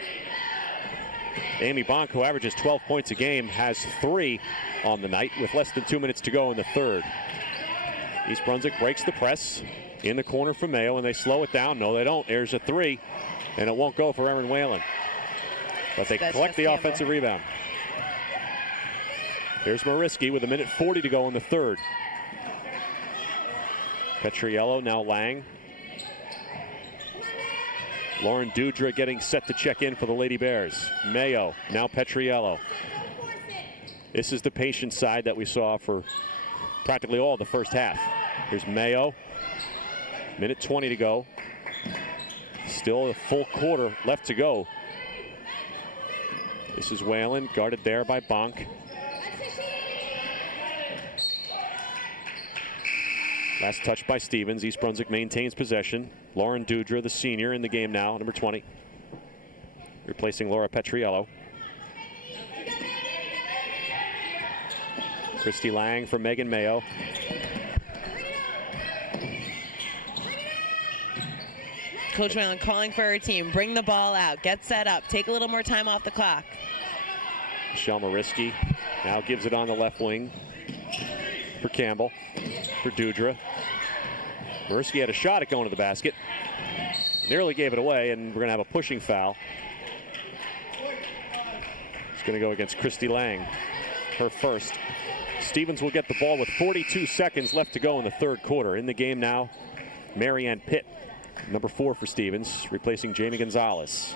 Amy Bonk, who averages 12 points a game, has 3 on the night with less than 2 minutes to go in the third. East Brunswick breaks the press in the corner for Mayo, and they slow it down. No, they don't. There's a 3, and it won't go for Erin Whalen. But they collect the offensive rebound. Here's Mariski with 1:40 to go in the third. Petriello, now Lang. Lauren Dudra getting set to check in for the Lady Bears. Mayo, now Petriello. This is the patient side that we saw for practically all the first half. Here's Mayo. 1:20 to go. Still a full quarter left to go. This is Whalen, guarded there by Bonk. Last touch by Stevens. East Brunswick maintains possession. Lauren Dudra, the senior, in the game now, number 20. Replacing Laura Petriello. Christy Lang for Megan Mayo. Coach Whalen calling for her team. Bring the ball out. Get set up. Take a little more time off the clock. Michelle Mariski now gives it on the left wing for Campbell, for Dudra. Mariski had a shot at going to the basket. Nearly gave it away, and we're going to have a pushing foul. It's going to go against Christy Lang, her first. Stevens will get the ball with 42 seconds left to go in the third quarter. In the game now, Marianne Pitt, number 4 for Stevens, replacing Jamie Gonzalez.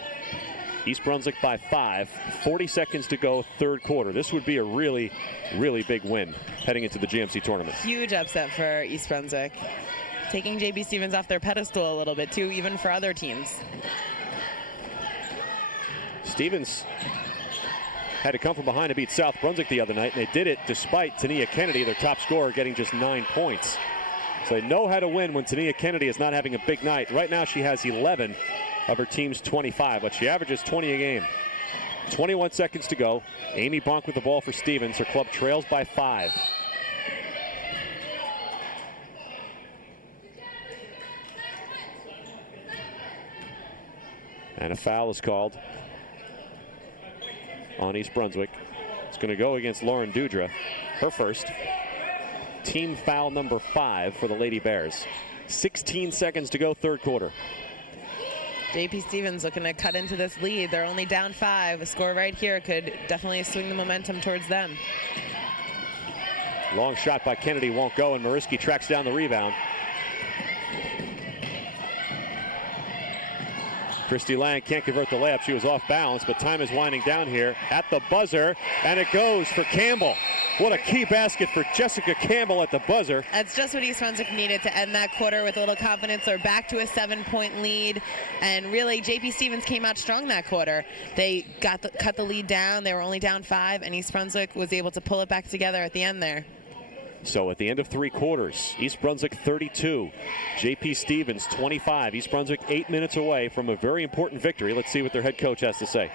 East Brunswick by 5, 40 seconds to go, third quarter. This would be a really, really big win heading into the GMC tournament. Huge upset for East Brunswick. Taking J.B. Stevens off their pedestal a little bit too, even for other teams. Stevens had to come from behind to beat South Brunswick the other night, and they did it despite Tania Kennedy, their top scorer, getting just 9 points. So they know how to win when Tania Kennedy is not having a big night. Right now she has 11 of her team's 25, but she averages 20 a game. 21 seconds to go. Amy Bonk with the ball for Stevens. Her club trails by 5. And a foul is called on East Brunswick. It's going to go against Lauren Dudra, her first. Team foul number 5 for the Lady Bears. 16 seconds to go, third quarter. JP Stevens looking to cut into this lead. They're only down 5. A score right here could definitely swing the momentum towards them. Long shot by Kennedy won't go, and Mariski tracks down the rebound. Christy Lang can't convert the layup. She was off balance, but time is winding down here at the buzzer, and it goes for Campbell. What a key basket for Jessica Campbell at the buzzer. That's just what East Brunswick needed to end that quarter with a little confidence. They're back to a 7-point lead, and really JP Stevens came out strong that quarter. They cut the lead down. They were only down 5, and East Brunswick was able to pull it back together at the end there. So at the end of 3 quarters, East Brunswick 32, JP Stevens 25. East Brunswick 8 minutes away from a very important victory. Let's see what their head coach has to say.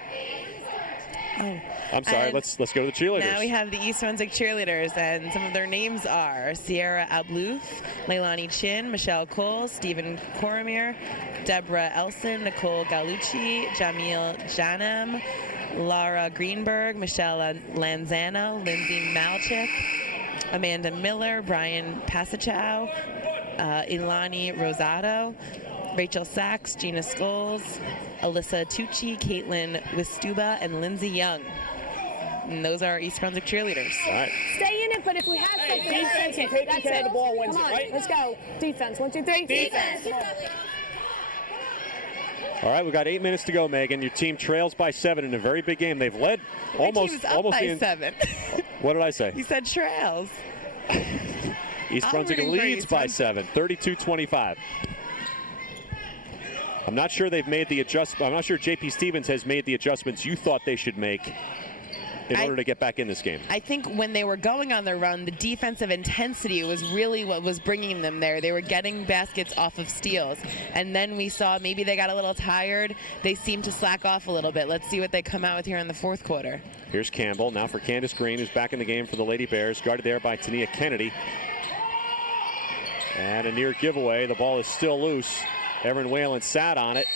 I'm sorry, let's go to the cheerleaders. Now we have the East Brunswick cheerleaders, and some of their names are Sierra Abluth, Leilani Chin, Michelle Cole, Stephen Cormier, Deborah Elson, Nicole Galucci, Jamil Janam, Laura Greenberg, Michelle Lanzano, Lindsay Malchik, Amanda Miller, Brian Pasichow, Ilani Rosado, Rachel Sachs, Gina Scholes, Alyssa Tucci, Caitlin Wistuba, and Lindsay Young. And those are East Brunswick cheerleaders. All right. Stay in it, but if we have something, defense and taking care of the ball wins it, right? Let's go. Defense. 1, 2, 3. Defense. All right, we've got 8 minutes to go, Megan. Your team trails by 7 in a very big game. They've led almost up by 7. What did I say? You said trails. East Brunswick leads by 7, 32-25. I'm not sure they've made the adjustment. I'm not sure JP Stevens has made the adjustments you thought they should make in order to get back in this game. I think when they were going on their run, the defensive intensity was really what was bringing them there. They were getting baskets off of steals. And then we saw maybe they got a little tired. They seemed to slack off a little bit. Let's see what they come out with here in the fourth quarter. Here's Campbell. Now for Candace Green, who's back in the game for the Lady Bears. Guarded there by Tania Kennedy. And a near giveaway. The ball is still loose. Erin Whalen sat on it.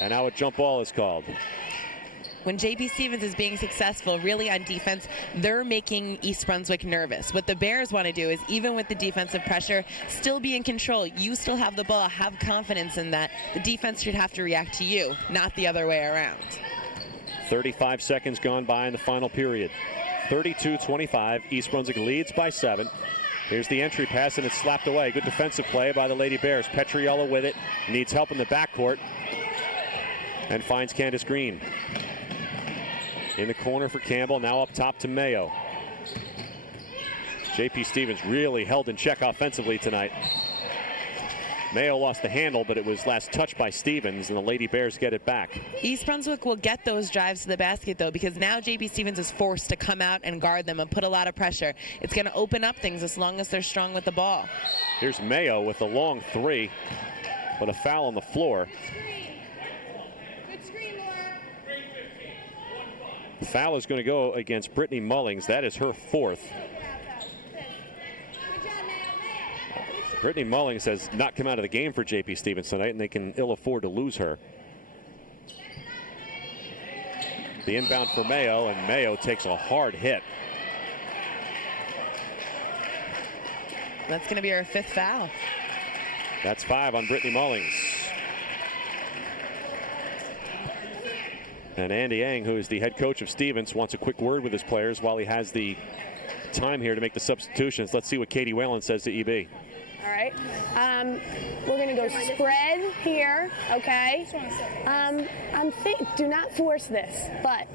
And now a jump ball is called. When JP Stevens is being successful really on defense, they're making East Brunswick nervous. What the Bears want to do is, even with the defensive pressure, still be in control. You still have the ball. Have confidence in that. The defense should have to react to you, not the other way around. 35 seconds gone by in the final period. 32-25. East Brunswick leads by 7. Here's the entry pass, and it's slapped away. Good defensive play by the Lady Bears. Petriella with it. Needs help in the backcourt. And finds Candace Green. In the corner for Campbell, now up top to Mayo. JP Stevens really held in check offensively tonight. Mayo lost the handle, but it was last touched by Stevens, and the Lady Bears get it back. East Brunswick will get those drives to the basket, though, because now JP Stevens is forced to come out and guard them and put a lot of pressure. It's going to open up things as long as they're strong with the ball. Here's Mayo with a long 3, but a foul on the floor. The foul is going to go against Brittany Mullings. That is her 4th. Brittany Mullings has not come out of the game for JP Stevens tonight, and they can ill afford to lose her. The inbound for Mayo, and Mayo takes a hard hit. That's going to be her 5th foul. That's 5 on Brittany Mullings. And Andy Yang, who is the head coach of Stevens, wants a quick word with his players while he has the time here to make the substitutions. Let's see what Katie Whalen says to EB. All right. We're going to go spread here, okay? Do not force this, but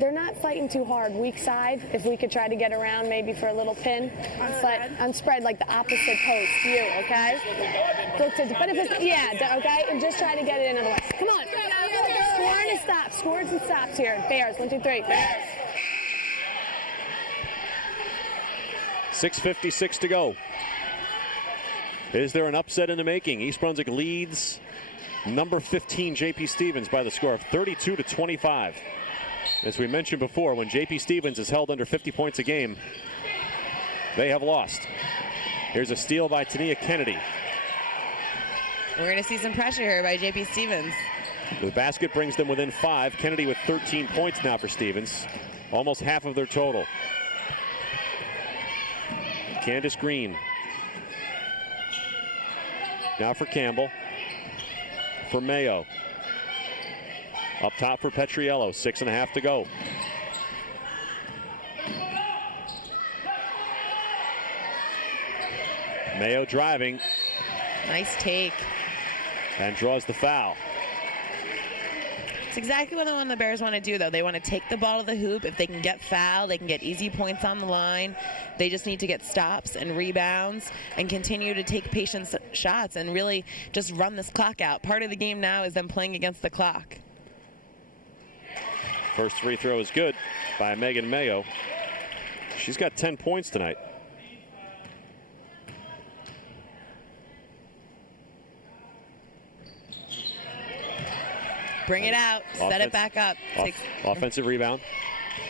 they're not fighting too hard. Weak side, if we could try to get around maybe for a little pin. But on spread, like the opposite post, you, okay? But if it's, yeah, okay? And just try to get it in otherwise. Come on. Score and stops. Scores and stops here. Bears, 1, 2, 3. Bears. 6:56 to go. Is there an upset in the making? East Brunswick leads number 15 JP Stevens by the score of 32-25. As we mentioned before, when JP Stevens is held under 50 points a game, they have lost. Here's a steal by Tania Kennedy. We're going to see some pressure here by JP Stevens. The basket brings them within 5. Kennedy with 13 points now for Stevens. Almost half of their total. Candace Green. Now for Campbell. For Mayo. Up top for Petriello. 6.5 to go. Mayo driving. Nice take. And draws the foul. It's exactly what the Bears want to do, though. They want to take the ball to the hoop. If they can get fouled, they can get easy points on the line. They just need to get stops and rebounds and continue to take patient shots and really just run this clock out. Part of the game now is them playing against the clock. First free throw is good by Megan Mayo. She's got 10 points tonight. Bring it out. Set it back up. Offensive rebound.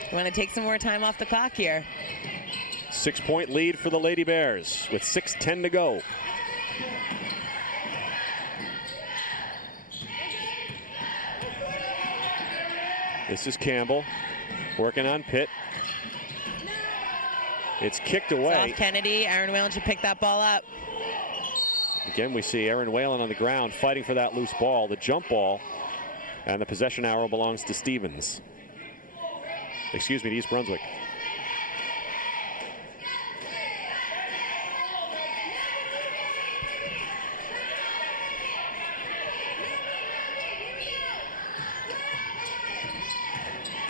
You want to take some more time off the clock here. 6-point lead for the Lady Bears with 6:10 to go. This is Campbell working on Pitt. It's kicked away. Soft Kennedy. Aaron Whalen should pick that ball up. Again, we see Aaron Whalen on the ground fighting for that loose ball, the jump ball. And the possession arrow belongs to Stevens. Excuse me, to East Brunswick.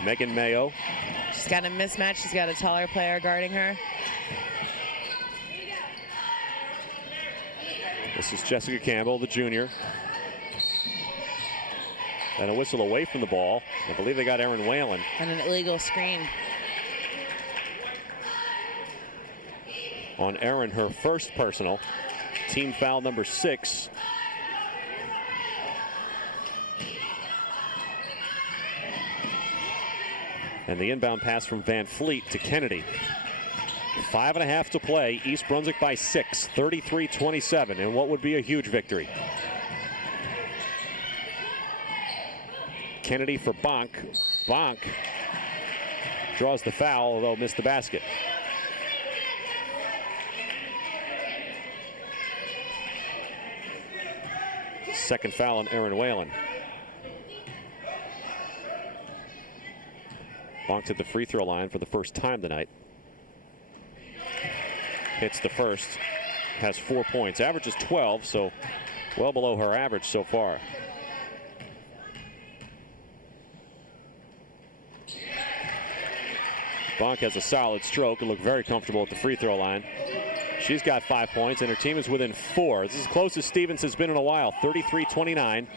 Megan Mayo. She's got a mismatch. She's got a taller player guarding her. This is Jessica Campbell, the junior. And a whistle away from the ball. I believe they got Aaron Whalen. And an illegal screen. On Aaron, her first personal. Team foul number 6. And the inbound pass from Van Fleet to Kennedy. 5.5 to play. East Brunswick by 6, 33-27, and what would be a huge victory. Kennedy for Bonk. Bonk draws the foul, although missed the basket. Second foul on Aaron Whalen. Bonk at the free throw line for the first time tonight. Hits the first, has 4 points, averages 12, so well below her average so far. Bonk has a solid stroke and looked very comfortable at the free throw line. She's got 5 points, and her team is within 4. This is as close as Stevens has been in a while, 33-29.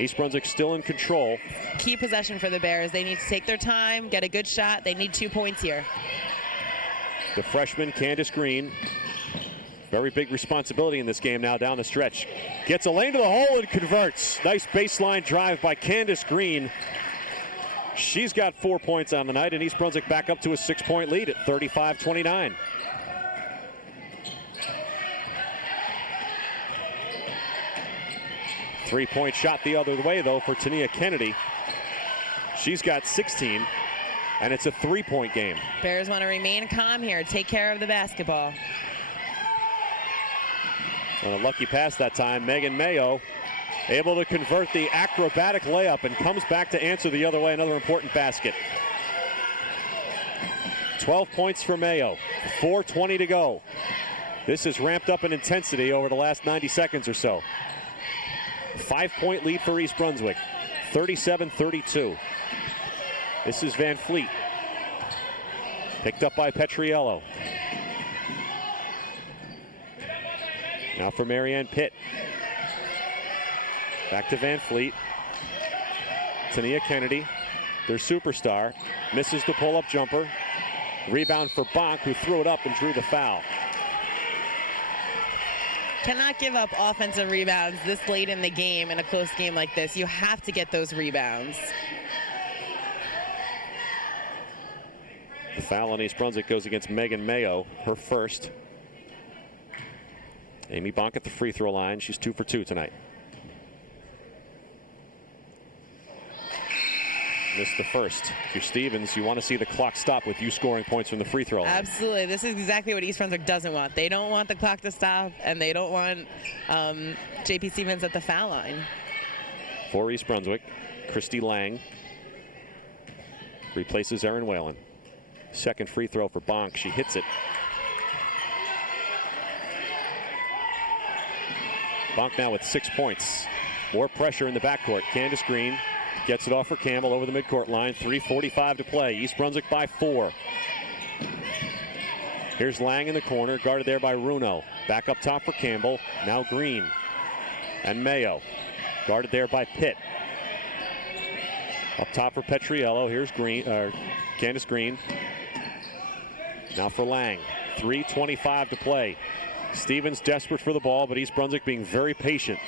East Brunswick still in control. Key possession for the Bears. They need to take their time, get a good shot. They need 2 points here. The freshman, Candace Green. Very big responsibility in this game now down the stretch. Gets a lane to the hole and converts. Nice baseline drive by Candace Green. She's got 4 points on the night, and East Brunswick back up to a 6-point lead at 35-29. Three-point shot the other way, though, for Tania Kennedy. She's got 16, and it's a 3-point game. Bears want to remain calm here, take care of the basketball. On a lucky pass that time, Megan Mayo able to convert the acrobatic layup and comes back to answer the other way. Another important basket. 12 points for Mayo. 4:20 to go. This has ramped up in intensity over the last 90 seconds or so. 5-point lead for East Brunswick. 37-32. This is Van Fleet. Picked up by Petriello. Now for Marianne Pitt. Back to Van Fleet. Tania Kennedy, their superstar, misses the pull-up jumper. Rebound for Bonk, who threw it up and drew the foul. Cannot give up offensive rebounds this late in the game in a close game like this. You have to get those rebounds. The foul on East Brunswick goes against Megan Mayo, her first. Amy Bonk at the free throw line. She's 2 for 2 tonight. Missed the first. If you're Stevens, you want to see the clock stop with you scoring points from the free throw line. Absolutely. This is exactly what East Brunswick doesn't want. They don't want the clock to stop, and they don't want J.P. Stevens at the foul line. For East Brunswick, Christy Lang replaces Erin Whalen. Second free throw for Bonk. She hits it. Bonk now with 6 points. More pressure in the backcourt. Candace Green gets it off for Campbell over the midcourt line. 3:45 to play. East Brunswick by 4. Here's Lang in the corner, guarded there by Runo. Back up top for Campbell. Now Green and Mayo, guarded there by Pitt. Up top for Petriello. Here's Candace Green. Now for Lang. 3:25 to play. Stevens desperate for the ball, but East Brunswick being very patient.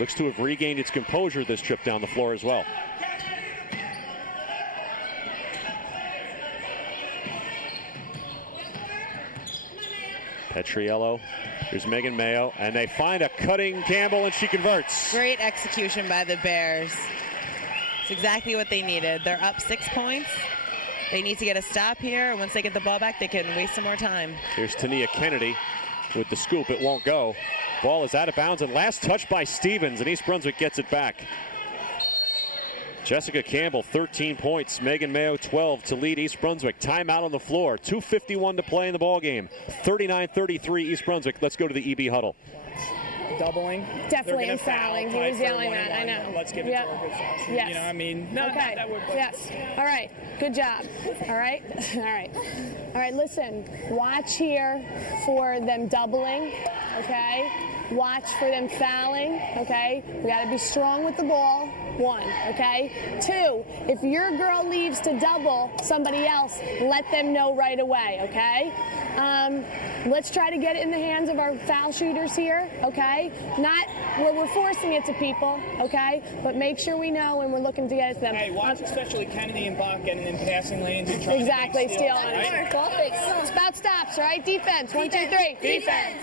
Looks to have regained its composure this trip down the floor as well. Petriello. Here's Megan Mayo, and they find a cutting Campbell, and she converts. Great execution by the Bears. It's exactly what they needed. They're up 6 points. They need to get a stop here, and once they get the ball back, they can waste some more time. Here's Tania Kennedy with the scoop. It won't go. Ball is out of bounds, and last touch by Stevens, and East Brunswick gets it back. Jessica Campbell, 13 points. Megan Mayo, 12 to lead East Brunswick. Timeout on the floor. 2:51 to play in the ball game. 39-33 East Brunswick. Let's go to the EB huddle. Doubling. Definitely and fouling. He was yelling that. I know. Let's give it to her good foul shooting. Yes. You know, I mean, no, okay. that would. Yes. All right. Good job. All right. All right. All right. Listen. Watch here for them doubling. Okay. Watch for them fouling. Okay. We got to be strong with the ball. 1. Okay. 2. If your girl leaves to double somebody else, let them know right away. Okay. Let's try to get it in the hands of our foul shooters here. Okay. Not where we're forcing it to people. Okay. But make sure we know when we're looking to get it to them. Hey, watch especially Kennedy and Bach getting in passing lanes and trying exactly. to Steal on it. It's about stops, right? Defense. 1, 2, 3. Defense.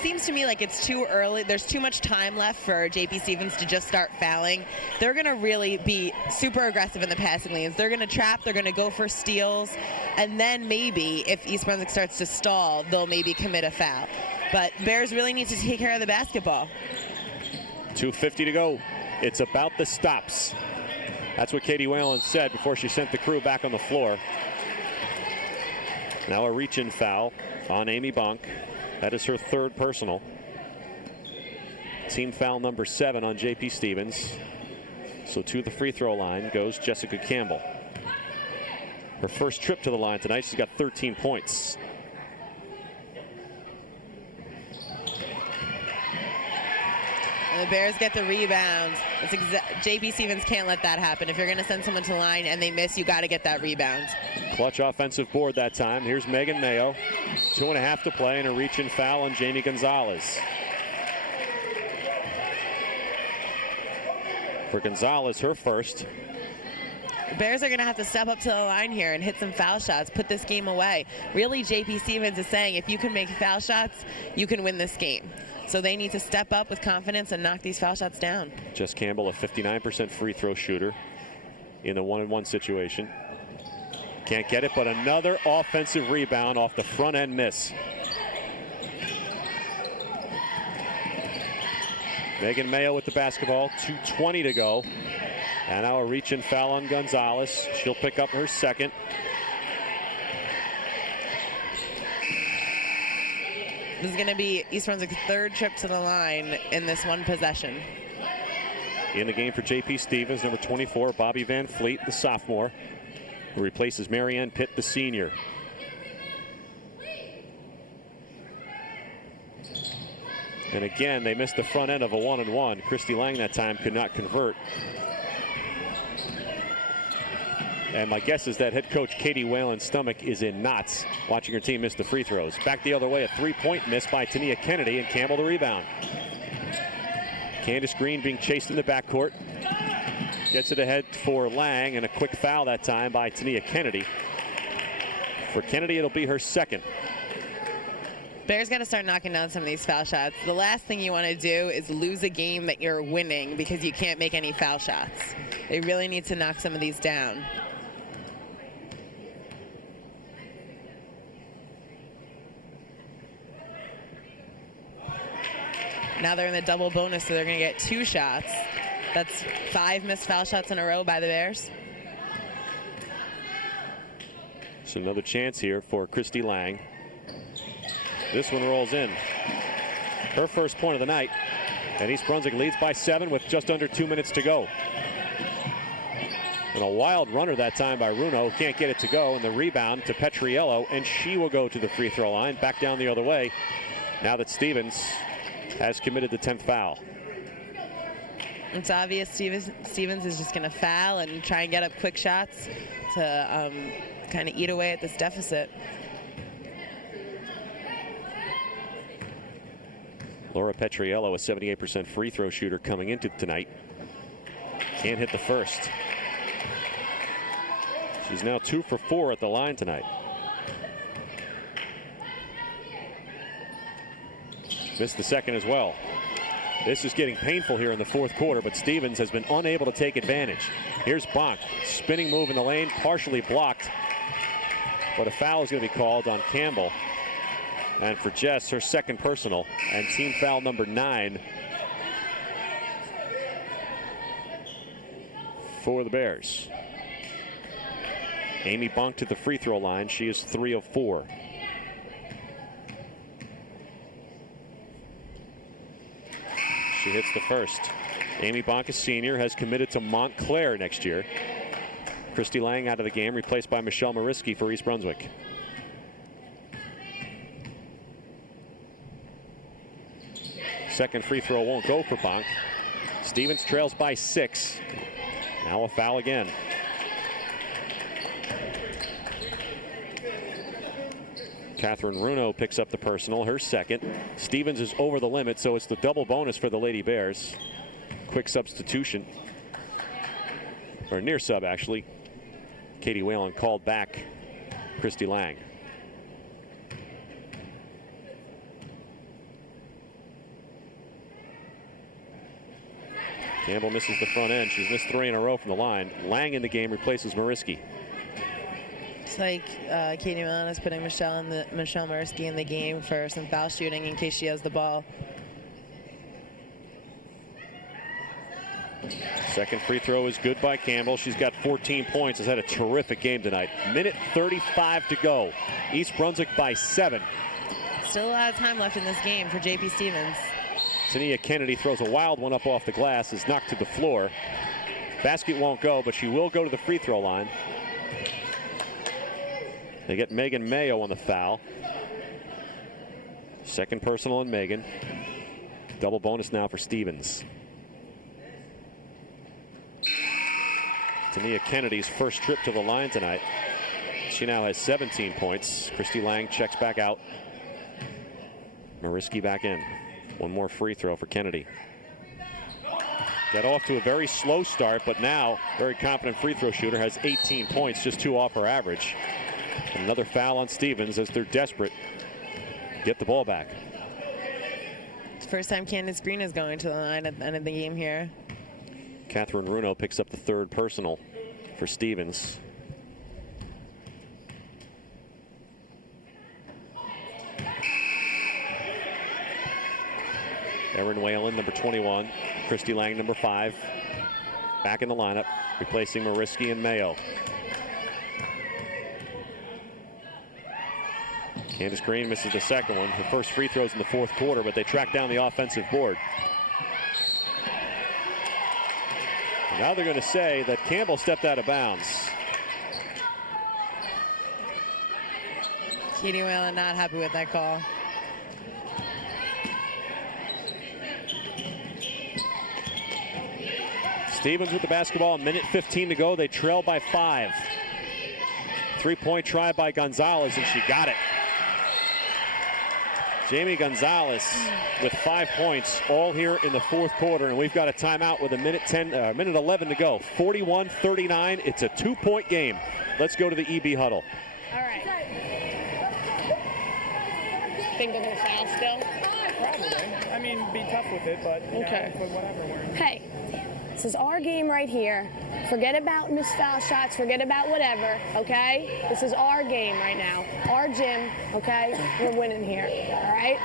Seems to me like it's too early. There's too much time left for J.P. Stevens to just start fouling. They're going to really be super aggressive in the passing lanes. They're going to trap. They're going to go for steals. And then maybe if East Brunswick starts to stall, they'll maybe commit a foul. But Bears really need to take care of the basketball. 2:50 to go. It's about the stops. That's what Katie Whalen said before she sent the crew back on the floor. Now a reach-in foul on Amy Bonk. That is her 3rd personal. Team foul number 7 on J.P. Stevens. So to the free throw line goes Jessica Campbell. Her first trip to the line tonight, she's got 13 points. And the Bears get the rebound. J.P. Stevens can't let that happen. If you're going to send someone to the line and they miss, you got to get that rebound. Clutch offensive board that time. Here's Megan Mayo. 2.5 to play, and a reach-in foul on Jamie Gonzalez. For Gonzalez, her first. The Bears are going to have to step up to the line here and hit some foul shots, put this game away. Really, J.P. Stevens is saying if you can make foul shots, you can win this game. So they need to step up with confidence and knock these foul shots down. Jess Campbell, a 59% free throw shooter in the 1-on-1 situation. Can't get it, but another offensive rebound off the front end miss. Megan Mayo with the basketball, 2:20 to go. And now a reach and foul on Gonzalez. She'll pick up her second. This is going to be East Brunswick's 3rd trip to the line in this one possession. In the game for J.P. Stevens, number 24, Bobby Van Fleet, the sophomore, who replaces Marianne Pitt, the senior. And again, they missed the front end of a 1-on-1. Christy Lang that time could not convert. And my guess is that head coach Katie Whalen's stomach is in knots watching her team miss the free throws. Back the other way, a 3-point miss by Tania Kennedy, and Campbell the rebound. Candace Green being chased in the backcourt. Gets it ahead for Lang, and a quick foul that time by Tania Kennedy. For Kennedy, it'll be her second. Bears got to start knocking down some of these foul shots. The last thing you want to do is lose a game that you're winning because you can't make any foul shots. They really need to knock some of these down. Now they're in the double bonus, so they're going to get 2 shots. That's 5 missed foul shots in a row by the Bears. So another chance here for Christy Lang. This one rolls in. Her first point of the night. And East Brunswick leads by 7 with just under 2 minutes to go. And a wild runner that time by Runo. Can't get it to go. And the rebound to Petriello. And she will go to the free throw line. Back down the other way. Now that Stevens has committed the 10th foul. It's obvious Stevens is just going to foul and try and get up quick shots to kind of eat away at this deficit. Laura Petriello, a 78% free throw shooter coming into tonight. Can't hit the first. She's now 2 for 4 at the line tonight. Missed the second as well. This is getting painful here in the fourth quarter, but Stevens has been unable to take advantage. Here's Bonk, spinning move in the lane, partially blocked. But a foul is going to be called on Campbell. And for Jess, her second personal, and team foul number 9 for the Bears. Amy Bonk to the free throw line. She is 3 of 4. She hits the first. Amy Bonk, a senior, has committed to Montclair next year. Christy Lang out of the game, replaced by Michelle Mariski for East Brunswick. Second free throw won't go for Bonk. Stevens trails by 6. Now a foul again. Catherine Runo picks up the personal, her second. Stevens is over the limit, so it's the double bonus for the Lady Bears. Quick substitution. Or near sub, actually. Katie Whalen called back Christy Lang. Campbell misses the front end. She's missed 3 in a row from the line. Lang in the game replaces Mariski. It's like Katie Millen is putting Michelle Mariski in the game for some foul shooting in case she has the ball. Second free throw is good by Campbell. She's got 14 points. Has had a terrific game tonight. Minute 35 to go. East Brunswick by 7. Still a lot of time left in this game for JP Stevens. Tania Kennedy throws a wild one up off the glass. Is knocked to the floor. Basket won't go, but she will go to the free throw line. They get Megan Mayo on the foul. Second personal on Megan. Double bonus now for Stevens. Tania Kennedy's first trip to the line tonight. She now has 17 points. Christy Lang checks back out. Mariski back in. One more free throw for Kennedy. Got off to a very slow start, but now very confident free throw shooter, has 18 points, just 2 off her average. Another foul on Stevens as they're desperate. Get the ball back. It's the first time Candace Green is going to the line at the end of the game here. Catherine Runo picks up the third personal for Stevens. Erin Whalen, number 21. Christy Lang, number 5. Back in the lineup, replacing Mariski and Mayo. Candace Green misses the second one. Her first free throws in the fourth quarter, but they track down the offensive board. And now they're going to say that Campbell stepped out of bounds. Katie Whalen not happy with that call. Stevens with the basketball, a minute 15 to go. They trail by 5. 3-point try by Gonzalez, and she got it. Jamie Gonzalez with 5 points, all here in the fourth quarter, and we've got a timeout with a minute 11 to go. 41-39. It's a 2-point game. Let's go to the EB huddle. All right. think they're going to foul still? Probably. I mean, be tough with it, but Okay. but whatever. Hey, this is our game right here. Forget about missed foul shots. Forget about whatever, okay? This is our game right now. Our gym, okay? We're winning here, all right?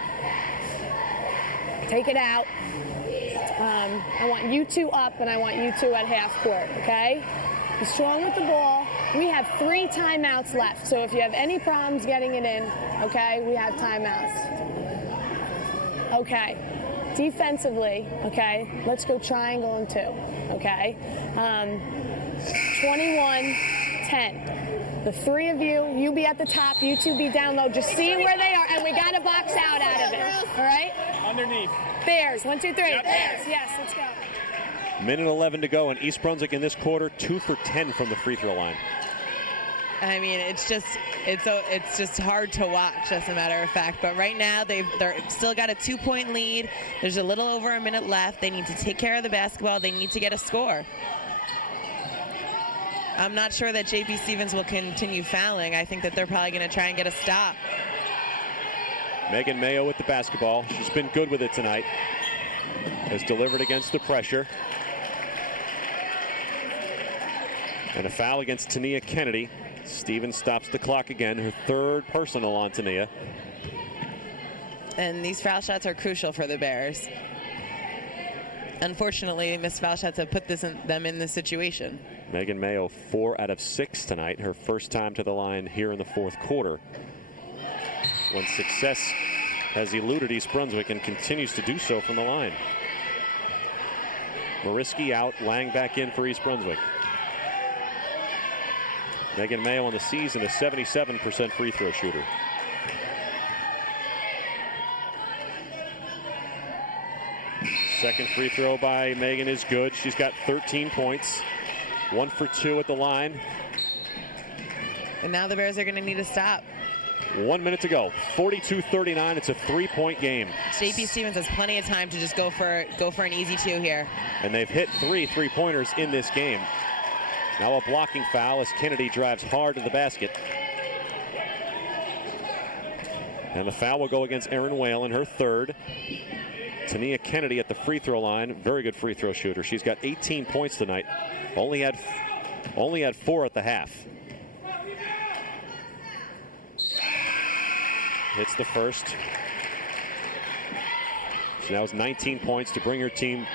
Take it out. I want you two up, and I want you two at half court, okay? Be strong with the ball. We have 3 timeouts left, so if you have any problems getting it in, okay, we have timeouts. Okay. Defensively, okay, let's go triangle and 2, okay? 21-10. The 3 of you, you be at the top, you two be down low. Just see where they are, and we got to box out of it, all right? Underneath. Bears, 1, 2, 3. Yep. Bears, yes, let's go. Minute 11 to go, and East Brunswick in this quarter 2 for 10 from the free throw line. I mean, it's just hard to watch, as a matter of fact. But right now, they're still got a 2-point lead. There's a little over a minute left. They need to take care of the basketball. They need to get a score. I'm not sure that JP Stevens will continue fouling. I think that they're probably going to try and get a stop. Megan Mayo with the basketball. She's been good with it tonight. Has delivered against the pressure. And a foul against Tania Kennedy. Stevens stops the clock again, her 3rd personal on Tania. And these foul shots are crucial for the Bears. Unfortunately, missed foul shots have put them in this situation. Megan Mayo 4 out of 6 tonight, her first time to the line here in the 4th quarter. When success has eluded East Brunswick and continues to do so from the line. Mariski out, Lang back in for East Brunswick. Megan Mayo on the season, a 77% free throw shooter. Second free throw by Megan is good. She's got 13 points. 1 for 2 at the line. And now the Bears are going to need a stop. 1 minute to go. 42-39. It's a 3-point game. JP Stevens has plenty of time to just go for an easy 2 here. And they've hit 3 3-pointers in this game. Now a blocking foul as Kennedy drives hard to the basket. And the foul will go against Erin Whalen, her 3rd. Tania Kennedy at the free throw line. Very good free throw shooter. She's got 18 points tonight. Only had 4 at the half. Hits the first. She now has 19 points to bring her team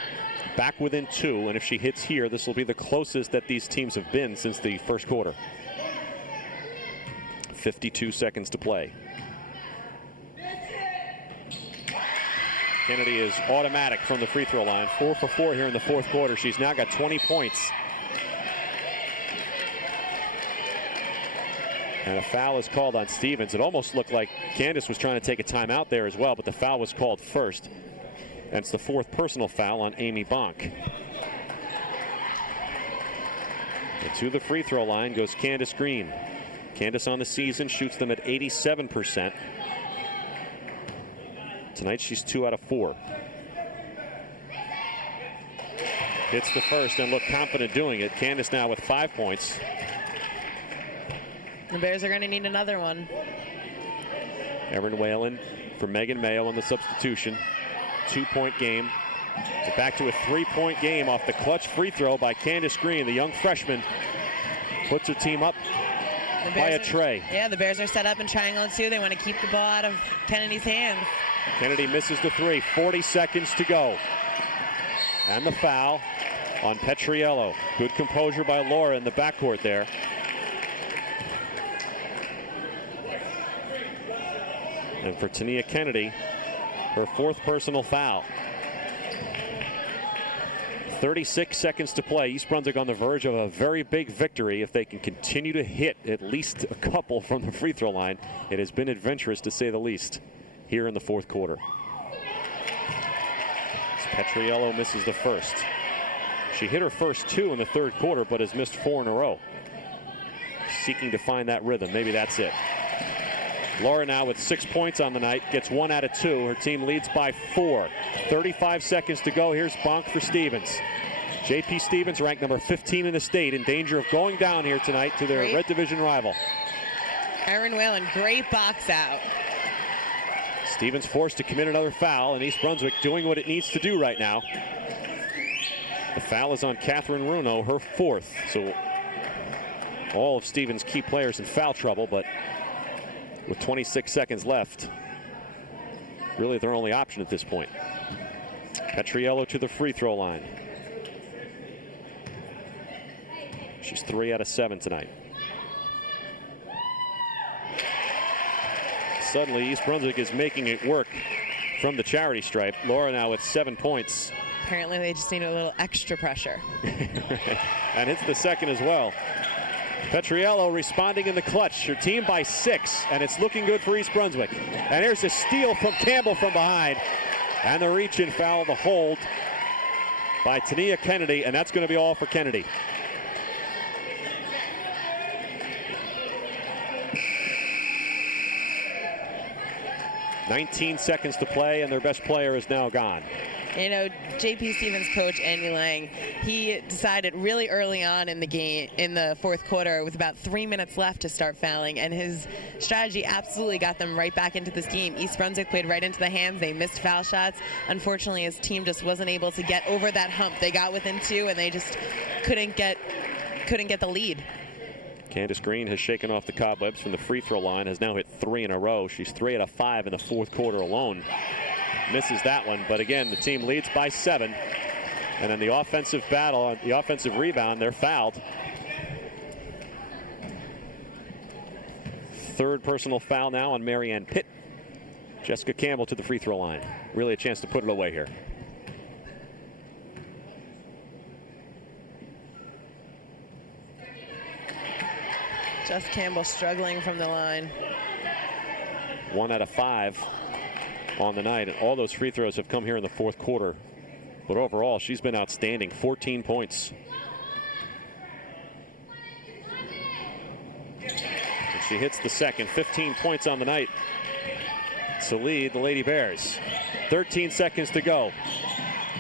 back within 2, and if she hits here, this will be the closest that these teams have been since the first quarter. 52 seconds to play. Kennedy is automatic from the free throw line. 4 for 4 here in the 4th quarter. She's now got 20 points. And a foul is called on Stevens. It almost looked like Candace was trying to take a timeout there as well, but the foul was called first. And it's the 4th personal foul on Amy Bonk. And to the free throw line goes Candace Green. Candace on the season shoots them at 87%. Tonight she's 2 out of 4. Hits the first and looked confident doing it. Candace now with 5 points. The Bears are going to need another one. Erin Whalen for Megan Mayo in the substitution. 2-point game. And back to a 3-point game off the clutch free throw by Candace Green. The young freshman puts her team up by a tray. Yeah, the Bears are set up in triangle 2. They want to keep the ball out of Kennedy's hands. Kennedy misses the 3. 40 seconds to go. And the foul on Petriello. Good composure by Laura in the backcourt there. And for Tania Kennedy, her 4th personal foul. 36 seconds to play. East Brunswick on the verge of a very big victory if they can continue to hit at least a couple from the free throw line. It has been adventurous, to say the least, here in the 4th quarter. Petriello misses the first. She hit her first 2 in the 3rd quarter, but has missed 4 in a row. Seeking to find that rhythm. Maybe that's it. Laura now with 6 points on the night, gets 1 out of 2. Her team leads by 4. 35 seconds to go. Here's Bonk for Stevens. JP Stevens, ranked number 15 in the state, in danger of going down here tonight to their Red Division rival. Erin Whalen, great box out. Stevens forced to commit another foul, and East Brunswick doing what it needs to do right now. The foul is on Catherine Runo, her 4th. So all of Stevens' key players in foul trouble, but with 26 seconds left, really their only option at this point. Petriello to the free throw line. She's 3 out of 7 tonight. Suddenly, East Brunswick is making it work from the charity stripe. Laura now with 7 points. Apparently, they just need a little extra pressure. And hits the second as well. Petriello responding in the clutch. Her team by 6, and it's looking good for East Brunswick. And here's a steal from Campbell from behind. And the reach and foul, the hold by Tania Kennedy, and that's going to be all for Kennedy. "19 seconds to play, and their best player is now gone." You know, JP Stevens coach Andy Lang, he decided really early on in the game, in the 4th quarter, with about 3 minutes left to start fouling, and his strategy absolutely got them right back into this game. East Brunswick played right into the hands. They missed foul shots. Unfortunately, his team just wasn't able to get over that hump. They got within 2, and they just couldn't get the lead. Candace Green has shaken off the cobwebs from the free throw line, has now hit 3 in a row. She's 3 out of 5 in the 4th quarter alone. Misses that one, but again, the team leads by 7. And then the offensive battle, the offensive rebound, they're fouled. 3rd personal foul now on Marianne Pitt. Jessica Campbell to the free throw line. Really a chance to put it away here. Jess Campbell struggling from the line. 1 out of 5 on the night, and all those free throws have come here in the 4th quarter. But overall, she's been outstanding. 14 points. And she hits the second. 15 points on the night to lead the Lady Bears. 13 seconds to go.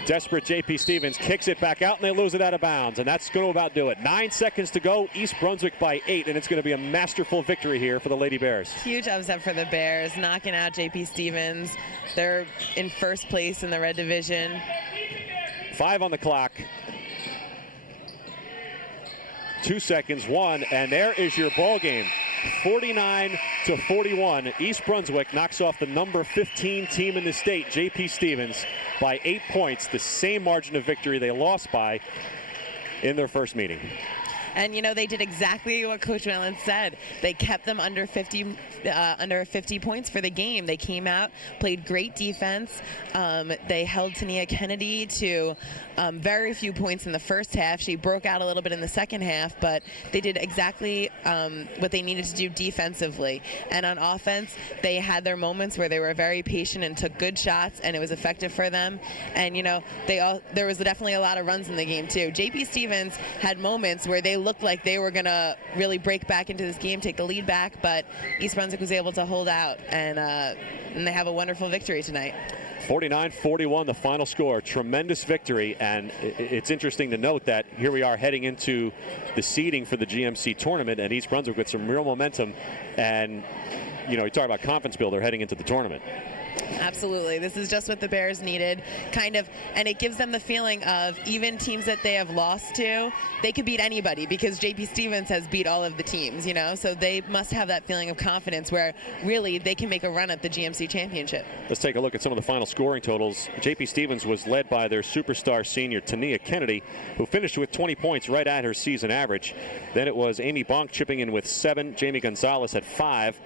Desperate JP Stevens kicks it back out, and they lose it out of bounds, and that's going to about do it. 9 seconds to go. East Brunswick by 8, and it's going to be a masterful victory here for the Lady Bears. Huge upset for the Bears, knocking out JP Stevens. They're in 1st place in the red division. 5 on the clock. 2 seconds, 1, and there is your ball game. 49-41. East Brunswick knocks off the number 15 team in the state, JP Stevens, by 8 points, the same margin of victory they lost by in their first meeting. And, you know, they did exactly what Coach Mellon said. They kept them under 50 points for the game. They came out, played great defense. They held Tania Kennedy to very few points in the first half. She broke out a little bit in the second half, but they did exactly what they needed to do defensively. And on offense, they had their moments where they were very patient and took good shots, and it was effective for them. And, you know, there was definitely a lot of runs in the game, too. JP Stevens had moments where they looked like they were going to really break back into this game, take the lead back, but East Brunswick was able to hold out, and they have a wonderful victory tonight. 49-41, the final score. Tremendous victory, and it's interesting to note that here we are heading into the seeding for the GMC tournament, and East Brunswick with some real momentum, and, you know, you talk about conference builder heading into the tournament. Absolutely. This is just what the Bears needed, kind of, and it gives them the feeling of even teams that they have lost to, they could beat anybody because JP Stevens has beat all of the teams, you know, so they must have that feeling of confidence where really they can make a run at the GMC championship. Let's take a look at some of the final scoring totals. JP Stevens was led by their superstar senior Tania Kennedy, who finished with 20 points right at her season average. Then it was Amy Bonk chipping in with 7, Jamie Gonzalez had 5,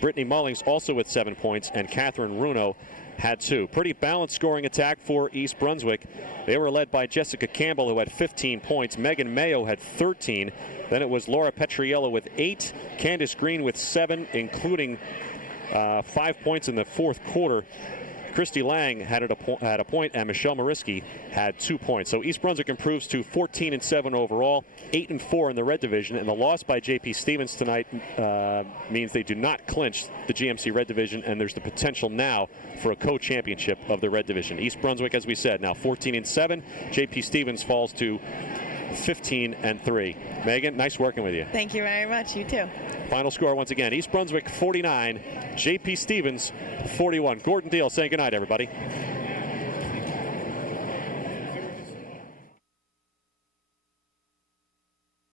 Brittany Mullings also with 7 points, and Catherine Runo had 2. Pretty balanced scoring attack for East Brunswick. They were led by Jessica Campbell, who had 15 points. Megan Mayo had 13. Then it was Laura Petriello with 8. Candace Green with 7, including 5 points in the 4th quarter. Christy Lang had a point, and Michelle Mariski had 2 points. So East Brunswick improves to 14-7 overall, 8-4 in the red division, and the loss by JP Stevens tonight means they do not clinch the GMC red division, and there's the potential now for a co-championship of the red division. East Brunswick, as we said, now 14-7. JP Stevens falls to 15-3. Megan, nice working with you. Thank you very much. You too. Final score once again, East Brunswick 49, J.P. Stevens 41. Gordon Deal saying goodnight, everybody.